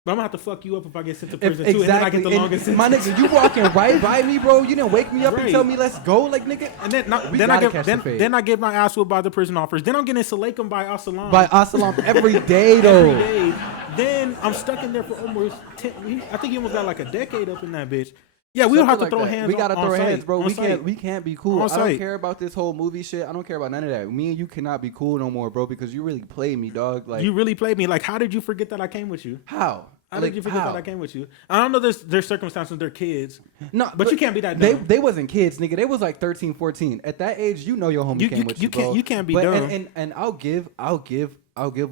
but I'm gonna have to fuck you up if I get sent to prison too, and then I get the longest My sentence. nigga, you walking right by me, bro. You didn't wake me up and Right. tell me let's go, like nigga. And then, We then I gotta catch the get fade. then I get my ass whooped by the prison officers. Then I'm getting Salakem by Asalam By Asalam every day though. every day. Then I'm stuck in there for almost 10. I think he almost got like a decade up in that bitch. Yeah, we don't have to Something throw like that. hands. We gotta on throw site, hands, bro. on site. We can't be cool. On I don't site. care about this whole movie shit. I don't care about none of that. Me and you cannot be cool no more, bro, because you really played me, dog. Like You really played me. Like, how did you forget that I came with you? how? How Like, did you forget how? that I came with you? I don't know. There's circumstances. They're kids. No, but you can't be that They dumb. wasn't kids, nigga. They was like 13, 14. At that age, you know your homie You- came you- with you you, bro. can't- you can't be But- dumb. And I'll give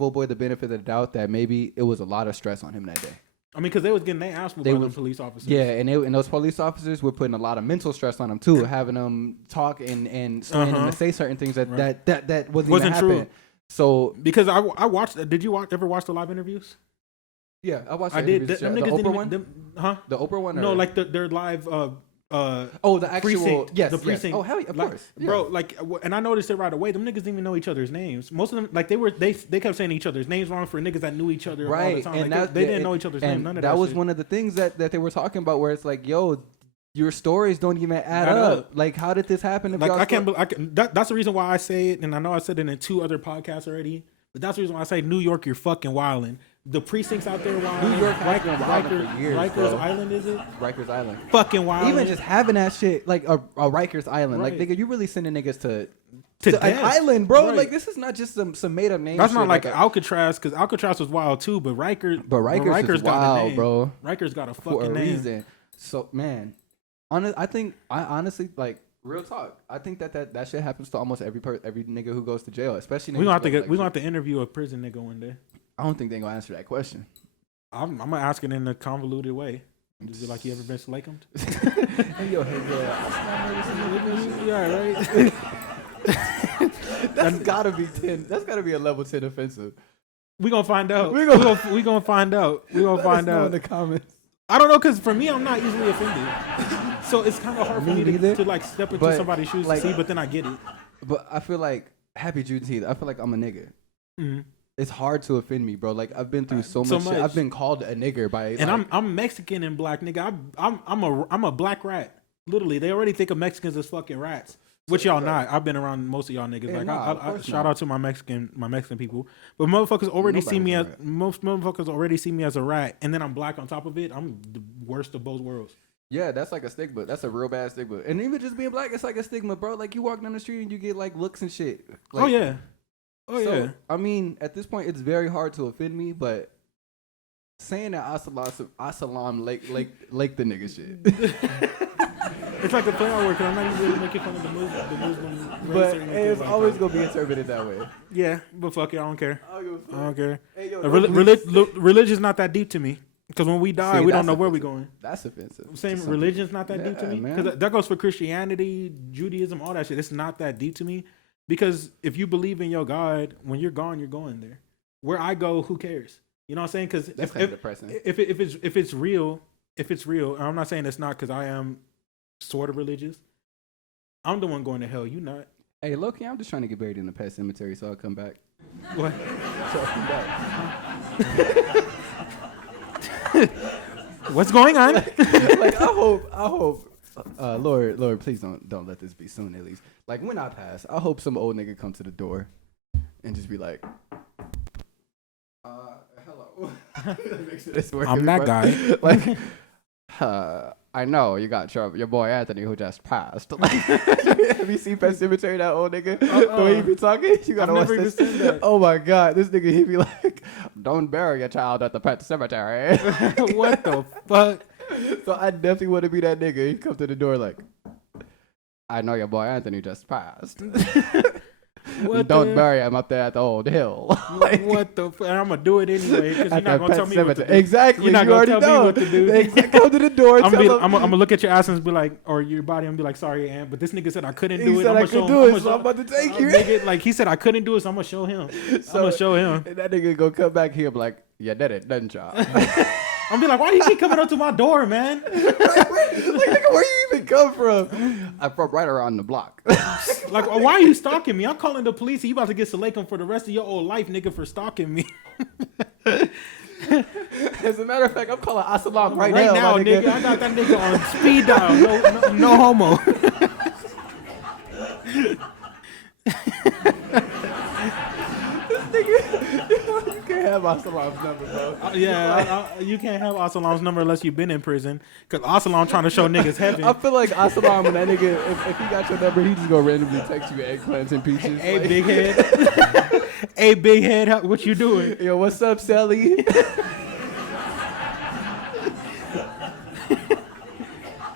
old boy the benefit of the doubt that maybe it was a lot of stress on him that day. I mean, because they was getting their ass whooped They by the was- police officers. Yeah, and those police officers were putting a lot of mental stress on them too, having them talk and swaying them to say certain things that wasn't even Wasn't true. happening. So Because I watched. Did you ever watch the live interviews? yeah, I watched. I the did. interviews. Them the niggas Oprah didn't one. even, huh? The Oprah one. No, or- like their live. oh, the actual precinct. yes, the yes. precinct. Oh hell, yeah, of Like, course, yeah. bro. Like, and I noticed it right away. Them niggas didn't even know each other's names. Most of them, like, they kept saying each other's names wrong for niggas that knew each other all the Right, time. and Like, they didn't know each other's names. and None of that was shit. one of the things that they were talking about, where it's like, yo, your stories don't even add Add up. up. Like, how did this happen? If Like, y'all I can't. sto- That's the reason why I say it, and I know I said it in 2 other podcasts already. But that's the reason why I say New York, you're fucking wildin'. The precincts out there, wildin'. New York has been wildin' for years, Rikers bro. Island, is it? Rikers Island. Fucking wildin'. Even just having that shit, like a Rikers Island, like Right. nigga, you really sending niggas to To an death. island, bro. Right. Like this is not just some made up name. That's shit, not like a- Alcatraz, because Alcatraz was wild too. But Rikers is got a wild, name. bro. Rikers got a for a fucking name. reason. So man, I honestly like Real talk. I think that shit happens to almost every nigga who goes to jail, especially. We gonna have to interview a prison nigga one day. I don't think they gonna answer that question. I'm gonna ask it in a convoluted way. Just be like, you ever been slakemed? Hey, yo, Yeah, right. That's gotta be 10. That's gotta be a level 10 offensive. We gonna find out. We We gonna find out. We gonna find out in the comments. I don't know, cause for me, I'm not easily offended, so it's kind of hard for me to like step into somebody's shoes to see. But then I get it. But I feel like Happy Juneteenth. I feel like I'm a nigga. Mm-hmm. It's hard to offend me, bro. Like I've been through so much shit. I've been called a nigger by. And like, I'm Mexican and black, nigga. I'm a black rat. Literally, they already think of Mexicans as fucking rats. Which y'all not. I've been around most of y'all niggas. Yeah, like, I shout out to my Mexican people. But motherfuckers already see me as most motherfuckers already see me as a rat, and then I'm black on top of it. I'm the worst of both worlds. Yeah, that's like a stigma. That's a real bad stigma. And even just being black, it's like a stigma, bro. Like you walk down the street and you get like looks and shit. Like, yeah. Yeah. I mean, at this point, it's very hard to offend me, but saying that Asalam Lake the nigga shit. It's like a play on word, because I'm not even making fun of the Muslim but it's like always that. going to be interpreted that way. Yeah, but fuck it, I don't care. I don't care. Hey, yo, religion's not that deep to me. Because when we die, we don't know where we're going. That's offensive. Same religion's not that deep to me. Because that goes for Christianity, Judaism, all that shit. It's not that deep to me. Because if you believe in your God, when you're gone, you're going there. Where I go, who cares? You know what I'm saying? Because if it's real, and I'm not saying it's not because I am sort of religious, I'm the one going to hell. You not. Hey, low-key, I'm just trying to get buried in the pet cemetery so I'll come back. What? So I'll come back. What's going on? Like I hope. Lord, please don't let this be soon. At least, like when I pass, I hope some old nigga come to the door and just be like, "Hello." Make sure this working, I'm that bro. guy. Like, I know you got your boy Anthony who just passed. Like, have you seen Pet Cemetery? That old nigga, the way he be talking, you gotta watch this. Oh my god, this nigga he be like, "Don't bury your child at the Pet Cemetery." What the fuck? So I definitely want to be that nigga. He come to the door like, "I know your boy Anthony just passed. Don't bury him up there at the old hill." Like, what the fuck? I'm gonna do it anyway because you're not gonna tell me what to do. Exactly. You're not gonna tell me what to do. Come to the door. I'm gonna look at your ass and be like, or your body and be like, "Sorry, Aunt, but this nigga said I couldn't do it. He said I could do it, so I'm about to take you." Nigga, like he said I couldn't do it, so I'm gonna show him. I'm gonna show him. And that nigga gonna come back here and be like, "Yeah, did it, didn't y'all?" I'm be like, "Why do you keep coming up to my door, man?" Like, nigga, where you even come from? I'm from right around the block. Like, why are you stalking me? I'm calling the police. And you about to get Salakum for the rest of your old life, nigga, for stalking me. As a matter of fact, I'm calling Asalam right now, nigga. I got that nigga on speed dial. No homo. This nigga, you can't have Asalam's number, bro. You can't have Asalam's number unless you've been in prison. Because Asalam trying to show niggas heaven. I feel like Asalam, when that nigga, if he got your number, he just gonna randomly text you eggplants and peaches. Hey, like, big head. Hey, big head, what you doing? Yo, what's up, Sally?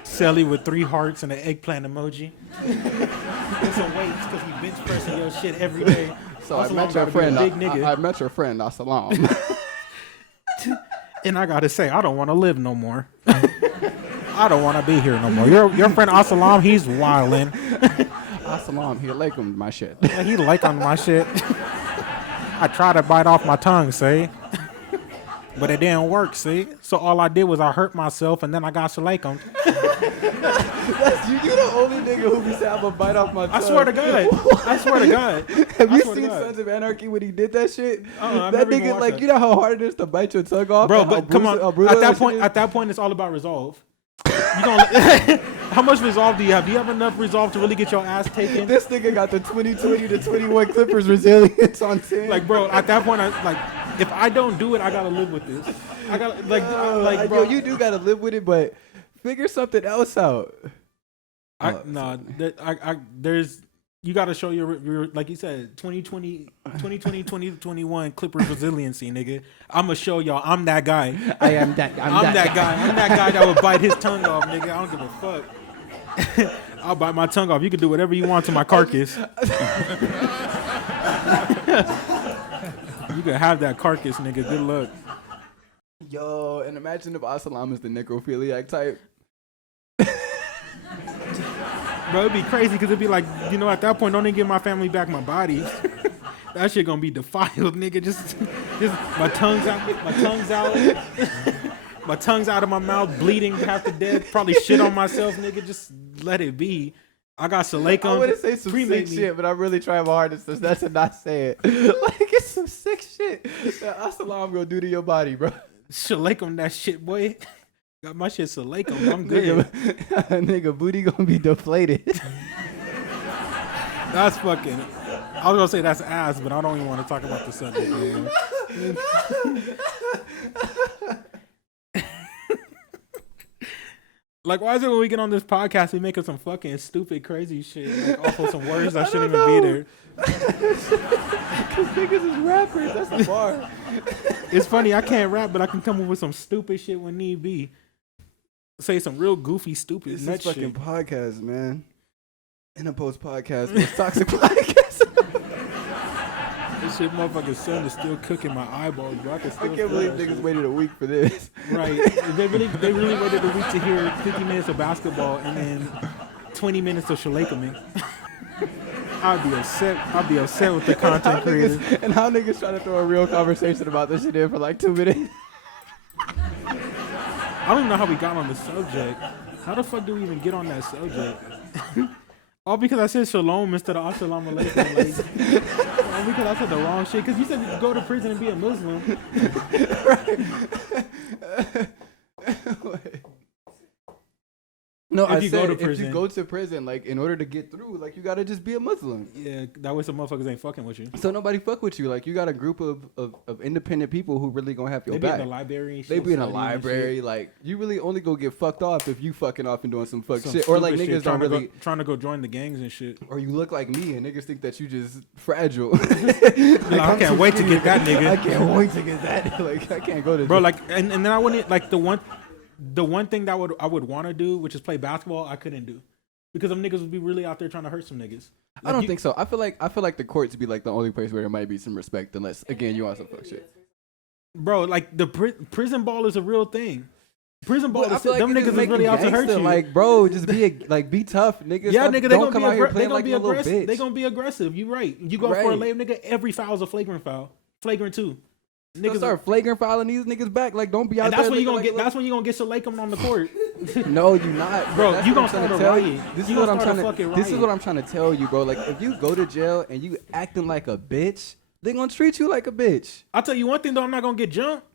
Sally with 3 hearts and an eggplant emoji. Get some weights because he bench pressing your shit every day. So I met your friend. I met your friend Asalam. And I gotta say, I don't want to live no more. I don't want to be here no more. Your friend Asalam, he's wildin'. Asalam, he like my shit. He like on my shit. I tried to bite off my tongue, see? But it didn't work, see? So all I did was I hurt myself and then I got Salakum. That's you the only nigga who be saying I'm gonna bite off my tongue. I swear to God. I swear to God. Have you seen Sons of Anarchy when he did that shit? That nigga, like, that. you know how hard it is to bite your tongue off? Bro, but come on. At that point, it's all about resolve. You don't. How much resolve do you have? Do you have enough resolve to really get your ass taken? This nigga got the 2020 to 21 Clippers resilience on 10. Like, bro, at that point, if I don't do it, I gotta live with this. I gotta bro, yo, you do gotta live with it, but figure something else out. There's you gotta show your like you said 2021 Clippers resiliency, nigga. I'ma show y'all I'm that guy. I am that. I'm that guy. I'm that guy that would bite his tongue off, nigga. I don't give a fuck. I'll bite my tongue off. You can do whatever you want to my carcass. You can have that carcass, nigga. Good luck. Yo, and imagine if Asalam is the necrophiliac type. Bro, it'd be crazy because it'd be like, you know, at that point, don't even give my family back my body. That shit gonna be defiled, nigga. Just my tongue's out, my tongue's out of my mouth, bleeding half to death. Probably shit on myself, nigga. Just let it be. I got Salake on. I want to say some sick shit, but I'm really trying my hardest to not say it. Like, it's some sick shit that Asalam gonna do to your body, bro. Salake on that shit, boy. Got my shit Salake on. I'm good. Nigga, booty gonna be deflated. That's fucking. I was gonna say that's ass, but I don't even want to talk about the subject, man. Like, why is it when we get on this podcast, we make up some fucking stupid, crazy shit, like off of some words that shouldn't even be there? Cause niggas is rappers. That's the bar. It's funny, I can't rap, but I can come up with some stupid shit when need be. Say some real goofy, stupid This nut is fucking shit. podcast, man. In a post podcast, most toxic podcast. This shit, motherfucking sun is still cooking my eyeballs, bro. I I can't believe niggas waited a week for this. Right. They really waited a week to hear 50 minutes of basketball and then 20 minutes of shalakaming. I'd be upset with the content creators. And how niggas try to throw a real conversation about this shit in for like 2 minutes. I don't even know how we got on the subject. How the fuck do we even get on that subject? All because I said shalom instead of assalamu alaikum. Like, all because I said the wrong shit. Because you said you go to prison and be a Muslim. No, If I you said go to if prison. you go to prison, like in order to get through, like you gotta just be a Muslim. Yeah, that way some motherfuckers ain't fucking with you. So nobody fuck with you. Like you got a group of independent people who really gonna have your They be back. in the library and shit. They be in a studying and library. shit. Like you really only go get fucked off if you fucking off and doing some fuck Some shit. Or like stupid niggas shit, don't really. trying to go join the gangs and shit. Or you look like me and niggas think that you just fragile. Like, I can't wait to get that nigga. I can't wait to get that. Like I can't go to. Bro, like, and then I wouldn't, like, the one thing that I would want to do, which is play basketball, I couldn't do. Because them niggas would be really out there trying to hurt some niggas. I don't think so. I feel like the courts be like the only place where there might be some respect, unless again you want some fuck shit. Bro, like, the prison ball is a real thing. Prison ball, But I is, feel like them it niggas just is make really you out to hurt gangster. you. Like, bro, just be tough, nigga. Yeah, Stop- nigga, they don't gonna come be out here they playing gonna like be a little aggressive. bitch. They gonna be aggressive. You right. You go for a Right. lame nigga, every foul's a flagrant foul. Flagrant 2. Niggas Niggas start flagrant fouling these niggas back. Like, don't be out and there. that's when you looking gonna like get. That's when you gonna get Shalakum on the court. No, you not, Bro, That's you what gonna I'm trying start to a tell you. riot. This You is what gonna I'm start a trying fucking to. This is riot. what I'm trying to tell you, bro. Like, if you go to jail and you acting like a bitch, they gonna treat you like a bitch. I'll tell you one thing though, I'm not gonna get jumped.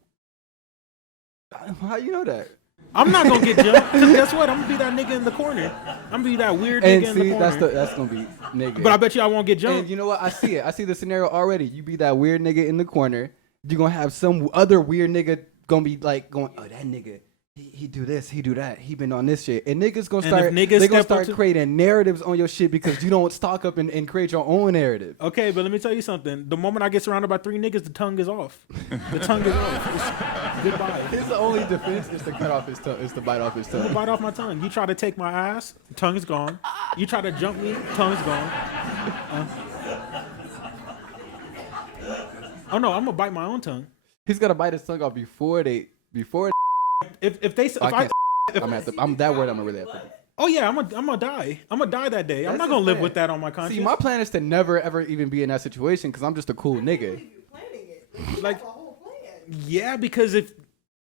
How you know that? I'm not gonna get jumped. Cause guess what? I'm gonna be that nigga in the corner. I'm gonna be that weird And nigga in the see, corner. that's gonna be nigga. But I bet you I won't get jumped. And you know what? I see it. I see the scenario already. You be that weird nigga in the corner. You're gonna have some other weird nigga gonna be like going, oh, that nigga, he do this, he do that, he been on this shit. And niggas gonna And if start, niggas they gonna step up start to- creating narratives on your shit because you don't stock up and create your own narrative. Okay, but let me tell you something. The moment I get surrounded by 3 niggas, the tongue is off. The tongue is off. It's goodbye. His only defense is to cut off his tongue, is to bite off his You tongue. bite off my tongue. You try to take my ass, tongue is gone. You try to jump me, tongue's gone. Oh no, I'm gonna bite my own tongue. He's gonna bite his tongue off before. If they if I I can't. I'm that word. I'm gonna really have to. oh yeah, I'm gonna die. I'm gonna die that day. I'm That's not gonna his live plan. with that on my conscience. See, my plan is to never ever even be in that situation because I'm just a cool nigga. like yeah, because if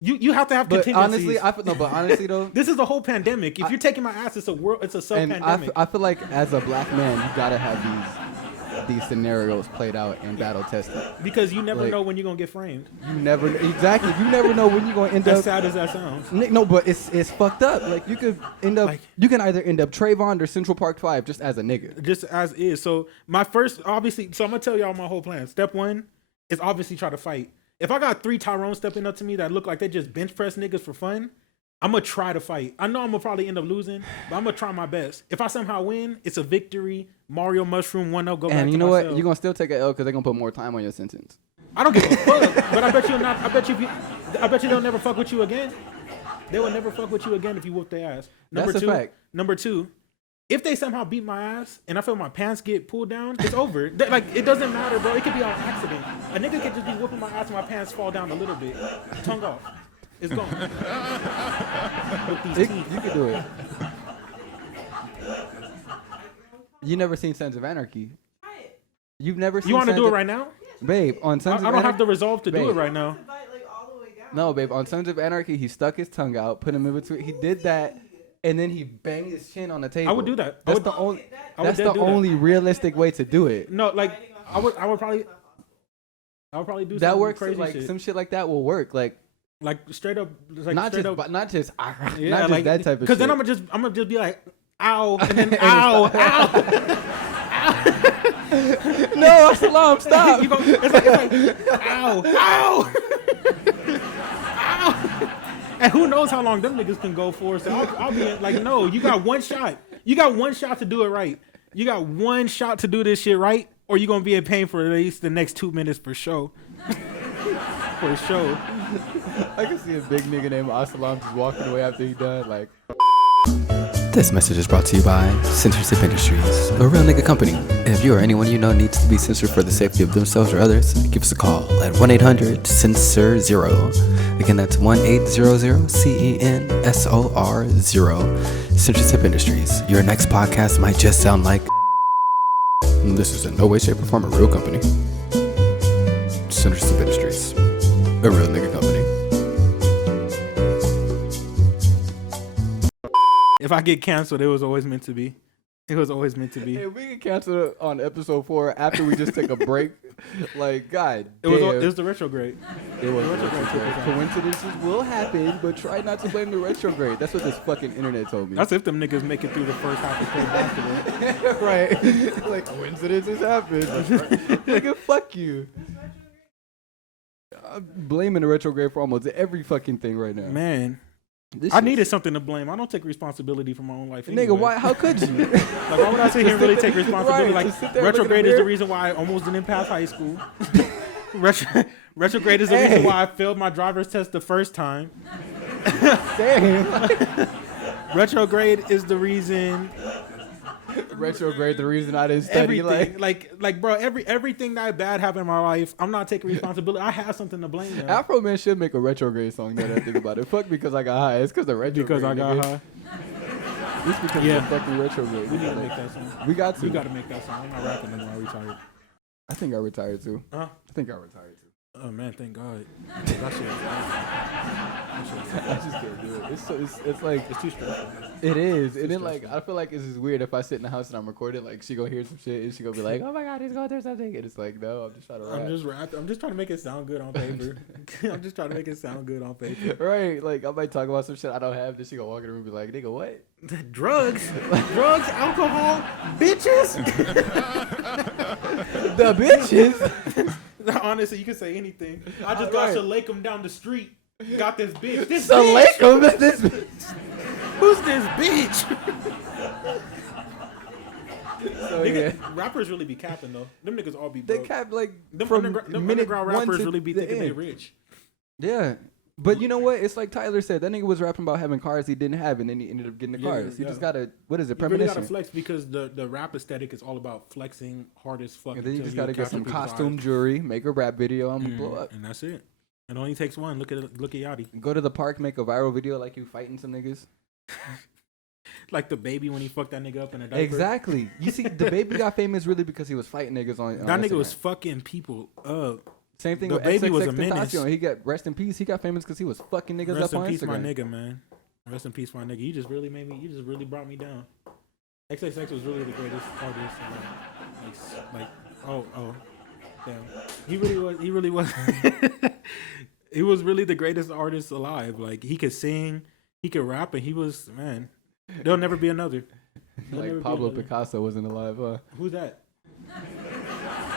you have to have But contingencies. honestly, though, This is the whole pandemic. If you're taking my ass, it's a sub and pandemic. I feel like as a black man, you gotta have these scenarios played out and battle tested. Because you never like- know when you're gonna get framed. You never know when you're gonna end As up. sad as that sounds. No, but it's fucked up. Like you could end up. Like- You can either end up Trayvon or Central Park 5 just as a nigga. Just as is. So my first, obviously, so I'm gonna tell y'all my whole plan. Step 1 is obviously try to fight. If I got 3 Tyrones stepping up to me that look like they just bench press niggas for fun, I'm gonna try to fight. I know I'm gonna probably end up losing, but I'm gonna try my best. If I somehow win, it's a victory. Mario Mushroom 1-0, go back And to you know myself. what? You're gonna still take an L because they're gonna put more time on your sentence. I don't give a fuck, but I bet you not. I bet you they'll never fuck with you again. They will never fuck with you again if you whoop their ass. That's a fact. Number two, if they somehow beat my ass and I feel my pants get pulled down, it's over. Like, it doesn't matter, bro. It could be on accident. A nigga could just be whooping my ass and my pants fall down a little bit. Tongue off. It's gone. With these teeth. You can do it. You never seen Sons of Anarchy? You've never seen. You want to Sons do it of- right now? Babe, on Sons of I don't have Anarchy. the resolve to do Babe. it right now. No, babe, on Sons of Anarchy, he stuck his tongue out, put him in between. He did that, and then he banged his chin on the table. I would do that. That's the only. I would That's dead the do that. only realistic way to do it. No, like I would probably do That some works. crazy Like shit. some shit like that will work. Like Straight up, like not straight just, up. but not just, Yeah, not just like, that type of shit. Because then I'm gonna just be like, ow, and then ow, ow. No, Salam, stop. It's like, ow, ow, ow. And who knows how long them niggas can go for? So I'll be like, no, you got one shot. You got one shot to do it right. You got one shot to do this shit right, or you're gonna be in pain for at least the next 2 minutes for sure. For sure. I can see a big nigga named Asalam just walking away after he done. Like. This message is brought to you by Censorship Industries, a real nigga company. If you or anyone you know needs to be censored for the safety of themselves or others, give us a call at 1-800-CENSOR-0. Again, that's 1-800-CENSOR-0. Censorship Industries. Your next podcast might just sound like. This is in no way, shape, or form a real company. Censorship Industries, a real nigga company. If I get canceled, it was always meant to be. It was always meant to be. Hey, we can cancel it on episode 4 after we just take a break. Like, God It was the retrograde. It was retrograde. Coincidences will happen, but try not to blame the retrograde. That's what this fucking internet told me. That's if them niggas make it through the first half of play basketball. Right. Like, coincidences happen. Nigga, fuck you. I'm blaming the retrograde for almost every fucking thing right now. Man, This I shit- needed something to blame. I don't take responsibility for my own life. Anyway. Nigga, why? How could you? Like, why would I sit here and really take responsibility? Right, Like, just sit there and look in the retrograde is the mirror. reason why I almost didn't pass high school. Retrograde is the reason why I failed my driver's test the first time. Damn. Retrograde is the reason. Retrograde, the reason I didn't study. Everything, like, bro, everything that bad happened in my life, I'm not taking responsibility. I have something to blame. Now. Afro Man should make a retrograde song. Now that I think about it. Fuck because I got high. It's because the retrograde. Because I got nigga. high. It's because Yeah. of the fucking retrograde. We need to make that song. We got to. We got to make that song. I'm not rapping anymore. I retired. I think I retired too. Huh? I think I retired too. Oh man, thank God. That shit. I just can't do it. It's like It's too stressful. it is. And then like I feel like it's just weird if I sit in the house and I'm recording, like she gonna hear some shit and she gonna be like, oh my God, he's going through something. And it's like, no, I'm just trying to rap. I'm just rapping. I'm just trying to make it sound good on paper. I'm just trying to make it sound good on paper. Right, like I might talk about some shit I don't have. Then she gonna walk in the room and be like, nigga, what? Drugs, alcohol, bitches. The bitches. Honestly, you can say anything. I just Right. got Shalakum them down the street. Got this bitch. This So bitch. like him, this bitch. Who's this bitch? So yeah. Rappers really be capping though. Them niggas all be They broke. kept like Them, from them minute underground one rappers to really be the thinking they end. rich. Yeah. But you know what? It's like Tyler said. That nigga was rapping about having cars he didn't have, and then he ended up getting the Yeah, cars. He yeah. just gotta, what is it, You really premonition? gotta flex because the rap aesthetic is all about flexing hard as fuck. And then you until just gotta get capture some people's costume eyes. jewelry, make a rap video, I'm gonna blow up. And that's it. It only takes one. Look at Yachty. Go to the park, make a viral video like you fighting some niggas. Like the baby when he fucked that nigga up in a diaper. Exactly. You see, the baby got famous really because he was fighting niggas on That nigga Instagram. was fucking people up. Same thing the with baby was a XXX menace. Tentacion. He got rest in peace. He got famous because he was fucking niggas Rest up in on peace, my Instagram. nigga, man. Rest in peace, my nigga. You just really made me. You just really brought me down. XXX was really the greatest artist. Damn. He really was. He was really the greatest artist alive. Like he could sing, he could rap, and he was man. There'll never be another. There'll never Like be Pablo another. Picasso wasn't alive, huh? Who's that?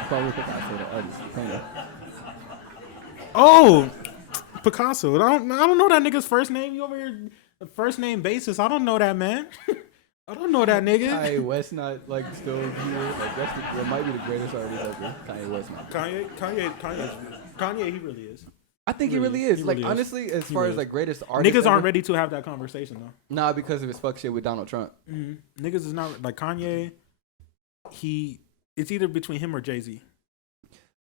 Pablo Picasso, the artist. the painter. Oh, Picasso. I don't know that nigga's first name. You over here, first name basis. I don't know that man. I don't know that nigga. Kanye West not like still here. Like that might be the greatest artist ever. Kanye West not. Kanye, he really is. I think he really is. He Like really is. honestly, as He far really as is. like greatest artist, Niggas aren't ever- ready to have that conversation though. Nah, because of his fuck shit with Donald Trump. Niggas is not like Kanye. It's either between him or Jay-Z.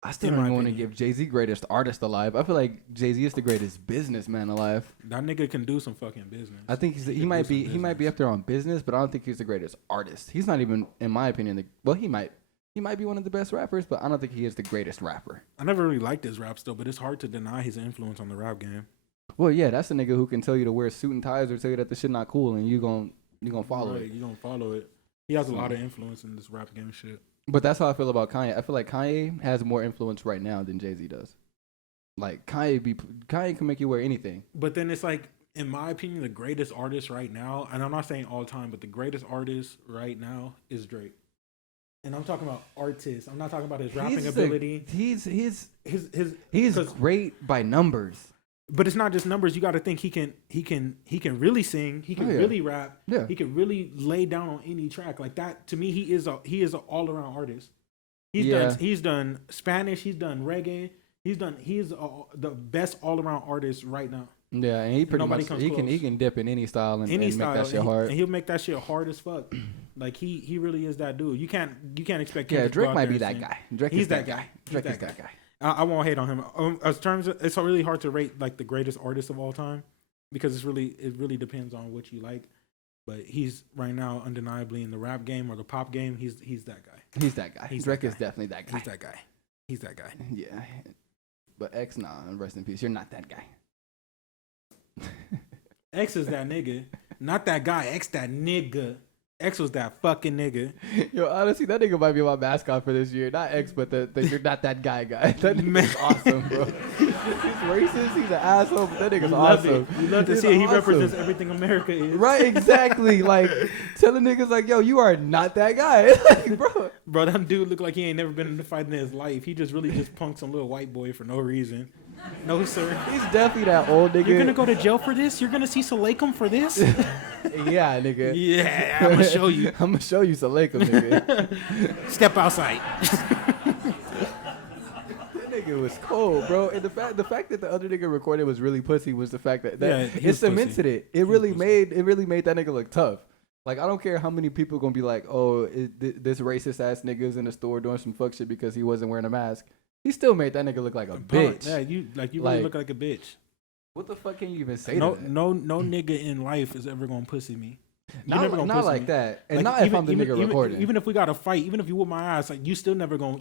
I still In don't my even want to opinion. give Jay-Z greatest artist alive. I feel like Jay-Z is the greatest businessman alive. That nigga can do some fucking business. I think he might be up there on business, but I don't think he's the greatest artist. He's not even, in my opinion, he might be one of the best rappers, but I don't think he is the greatest rapper. I never really liked his rap still, but it's hard to deny his influence on the rap game. Well, yeah, that's a nigga who can tell you to wear suit and ties or tell you that the shit not cool, and you gonna follow Right, it. you gonna follow it. He has a lot of influence in this rap game shit. But that's how I feel about Kanye. I feel like Kanye has more influence right now than Jay-Z does. Like Kanye can make you wear anything. But then it's like, in my opinion, the greatest artist right now, and I'm not saying all time, but the greatest artist right now is Drake. And I'm talking about artists. I'm not talking about his rapping ability. He's His great by numbers. But it's not just numbers. You got to think he can really sing. He can really rap. Yeah. He can really lay down on any track like that. To me, he is an all around artist. He's done Spanish. He's done reggae. He's the best all around artist right now. Yeah, and he pretty Nobody much comes he close. can dip in any style and Any make style, that shit hard. and he'll make that shit hard as fuck. Like he really is that dude. You can't expect. Yeah, him to go Drake out might there be and that sing. guy. Drake He's is that that guy. guy. He's Drake that is that guy. I won't hate on him. As terms, it's really hard to rate like the greatest artist of all time because it really depends on what you like. But he's right now undeniably in the rap game or the pop game. He's that guy. He's that guy. He's Drake that is guy. definitely that guy. He's that guy. He's that guy. Yeah, but X, nah, rest in peace. You're not that guy. X is that nigga, not that guy. X that nigga. X was that fucking nigga. Yo, honestly, that nigga might be my mascot for this year. Not X, but the you're not that guy. That nigga's awesome, bro. He's racist. He's an asshole, but that nigga's awesome. You love to He's see it. He awesome. represents everything America is. Right, exactly. Like telling niggas like, yo, you are not that guy. Like, Bro, that dude look like he ain't never been in a fight in his life. He just really just punked some little white boy for no reason. No, sir. he's definitely that old nigga. You're gonna go to jail for this? You're gonna see Salaikum for this? Yeah, nigga. Yeah, I'm gonna show you. I'm gonna show you some Lakem, nigga. Step outside. That nigga was cold, bro. And the fact that the other nigga recorded was really pussy was the fact that Yeah, he it was cemented pussy. it. It really made that nigga look tough. Like I don't care how many people gonna be like, oh, this racist ass nigga's in the store doing some fuck shit because he wasn't wearing a mask. He still made that nigga look like a bitch. Yeah, you really look like a bitch. What the fuck can you even say No, to that? no nigga in life is ever gonna pussy me. You Not, never gonna not pussy like me. that. And Like, not if I'm the nigga recording. Even if we got a fight, even if you whoop my ass, like you still never gonna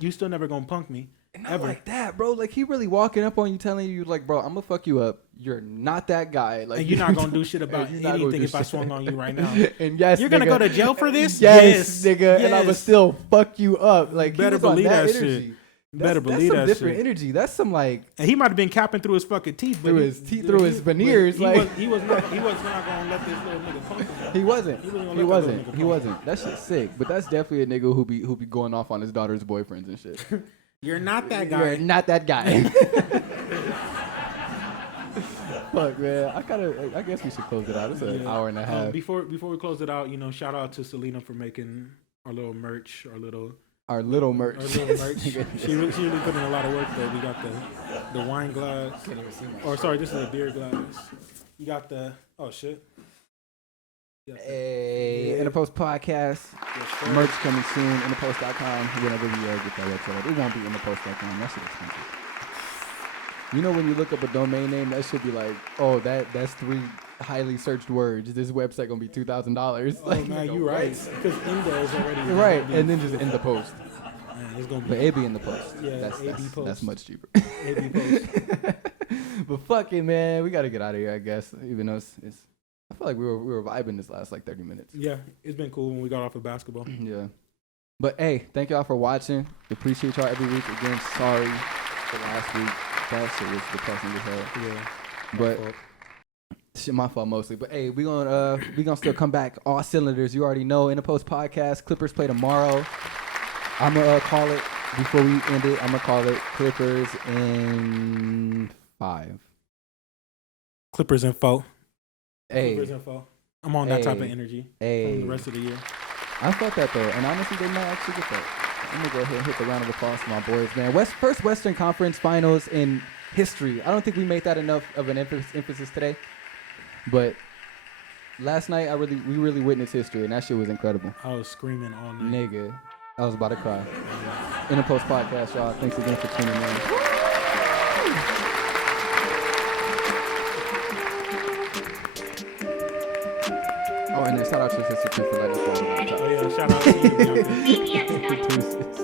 punk me. Not Ever. like that, bro. Like he really walking up on you, telling you, like, bro, I'm gonna fuck you up. You're not that guy. Like And you're not gonna do shit about And you're not gonna anything do if I shit. swung on you right now. And yes, You're gonna nigga. go to jail for this? Yes, nigga. Yes. And I'ma still fuck you up. Like Better he was on believe that that energy. shit. Better That's believe some that different shit. energy. That's some like And he might have been capping through his fucking teeth, but Through his teeth, through his veneers, He, like- he was not gonna let this little nigga punk him. he wasn't. He wasn't gonna He let that wasn't. little nigga He punk wasn't. That shit's sick. But that's definitely a nigga who be going off on his daughter's boyfriends and shit. You're not that guy. You're not that guy. Fuck, man. I guess we should close it out. It's an hour and a half. Before we close it out, shout out to Selena for making our little merch, our little merch. merch. she really put in a lot of work though. We got the wine glass. Or sorry, this is a beer glass. You got the shit. You got the- Hey, Yeah. In the Post podcast. Yes, sir. Merch coming soon. InThePost.com. Whenever we get that website up. It won't be InThePost.com. That shit expensive. You know when you look up a domain name, that should be like, oh, that's 3 highly searched words. This website gonna be $2,000. Oh man, you right. Because Indo is already Right, and then just in the post. Man, it's gonna But be it be in the post. Yeah, that's AB post. That's much cheaper. AB post. But fuck it, man. We gotta get out of here, I guess. Even though it's I feel like we were vibing this last like 30 minutes. Yeah, it's been cool when we got off of basketball. Yeah. But hey, thank y'all for watching. Appreciate y'all every week. Again, sorry for last week. That shit was depressing as hell. Yeah, But shit, my fault mostly. But hey, we gonna still come back all cylinders. You already know. In the Post podcast, Clippers play tomorrow. I'm gonna call it before we end it. I'm gonna call it Clippers in 5. Clippers info. Hey, Clippers info. I'm on that type of Hey. energy hey. from the rest of the year. I felt that though, and honestly, they might actually get that. I'm gonna go ahead and hit the round of applause for my boys, man. First Western Conference Finals in history. I don't think we made that enough of an emphasis today, but last night we really witnessed history, and that shit was incredible. I was screaming all night. Nigga, I was about to cry. In the Post Podcast, y'all. Thanks again for tuning in. Oh, and then shout out to Sister Q for letting us go. Oh yeah, shout out to you, Bianca. Deuces.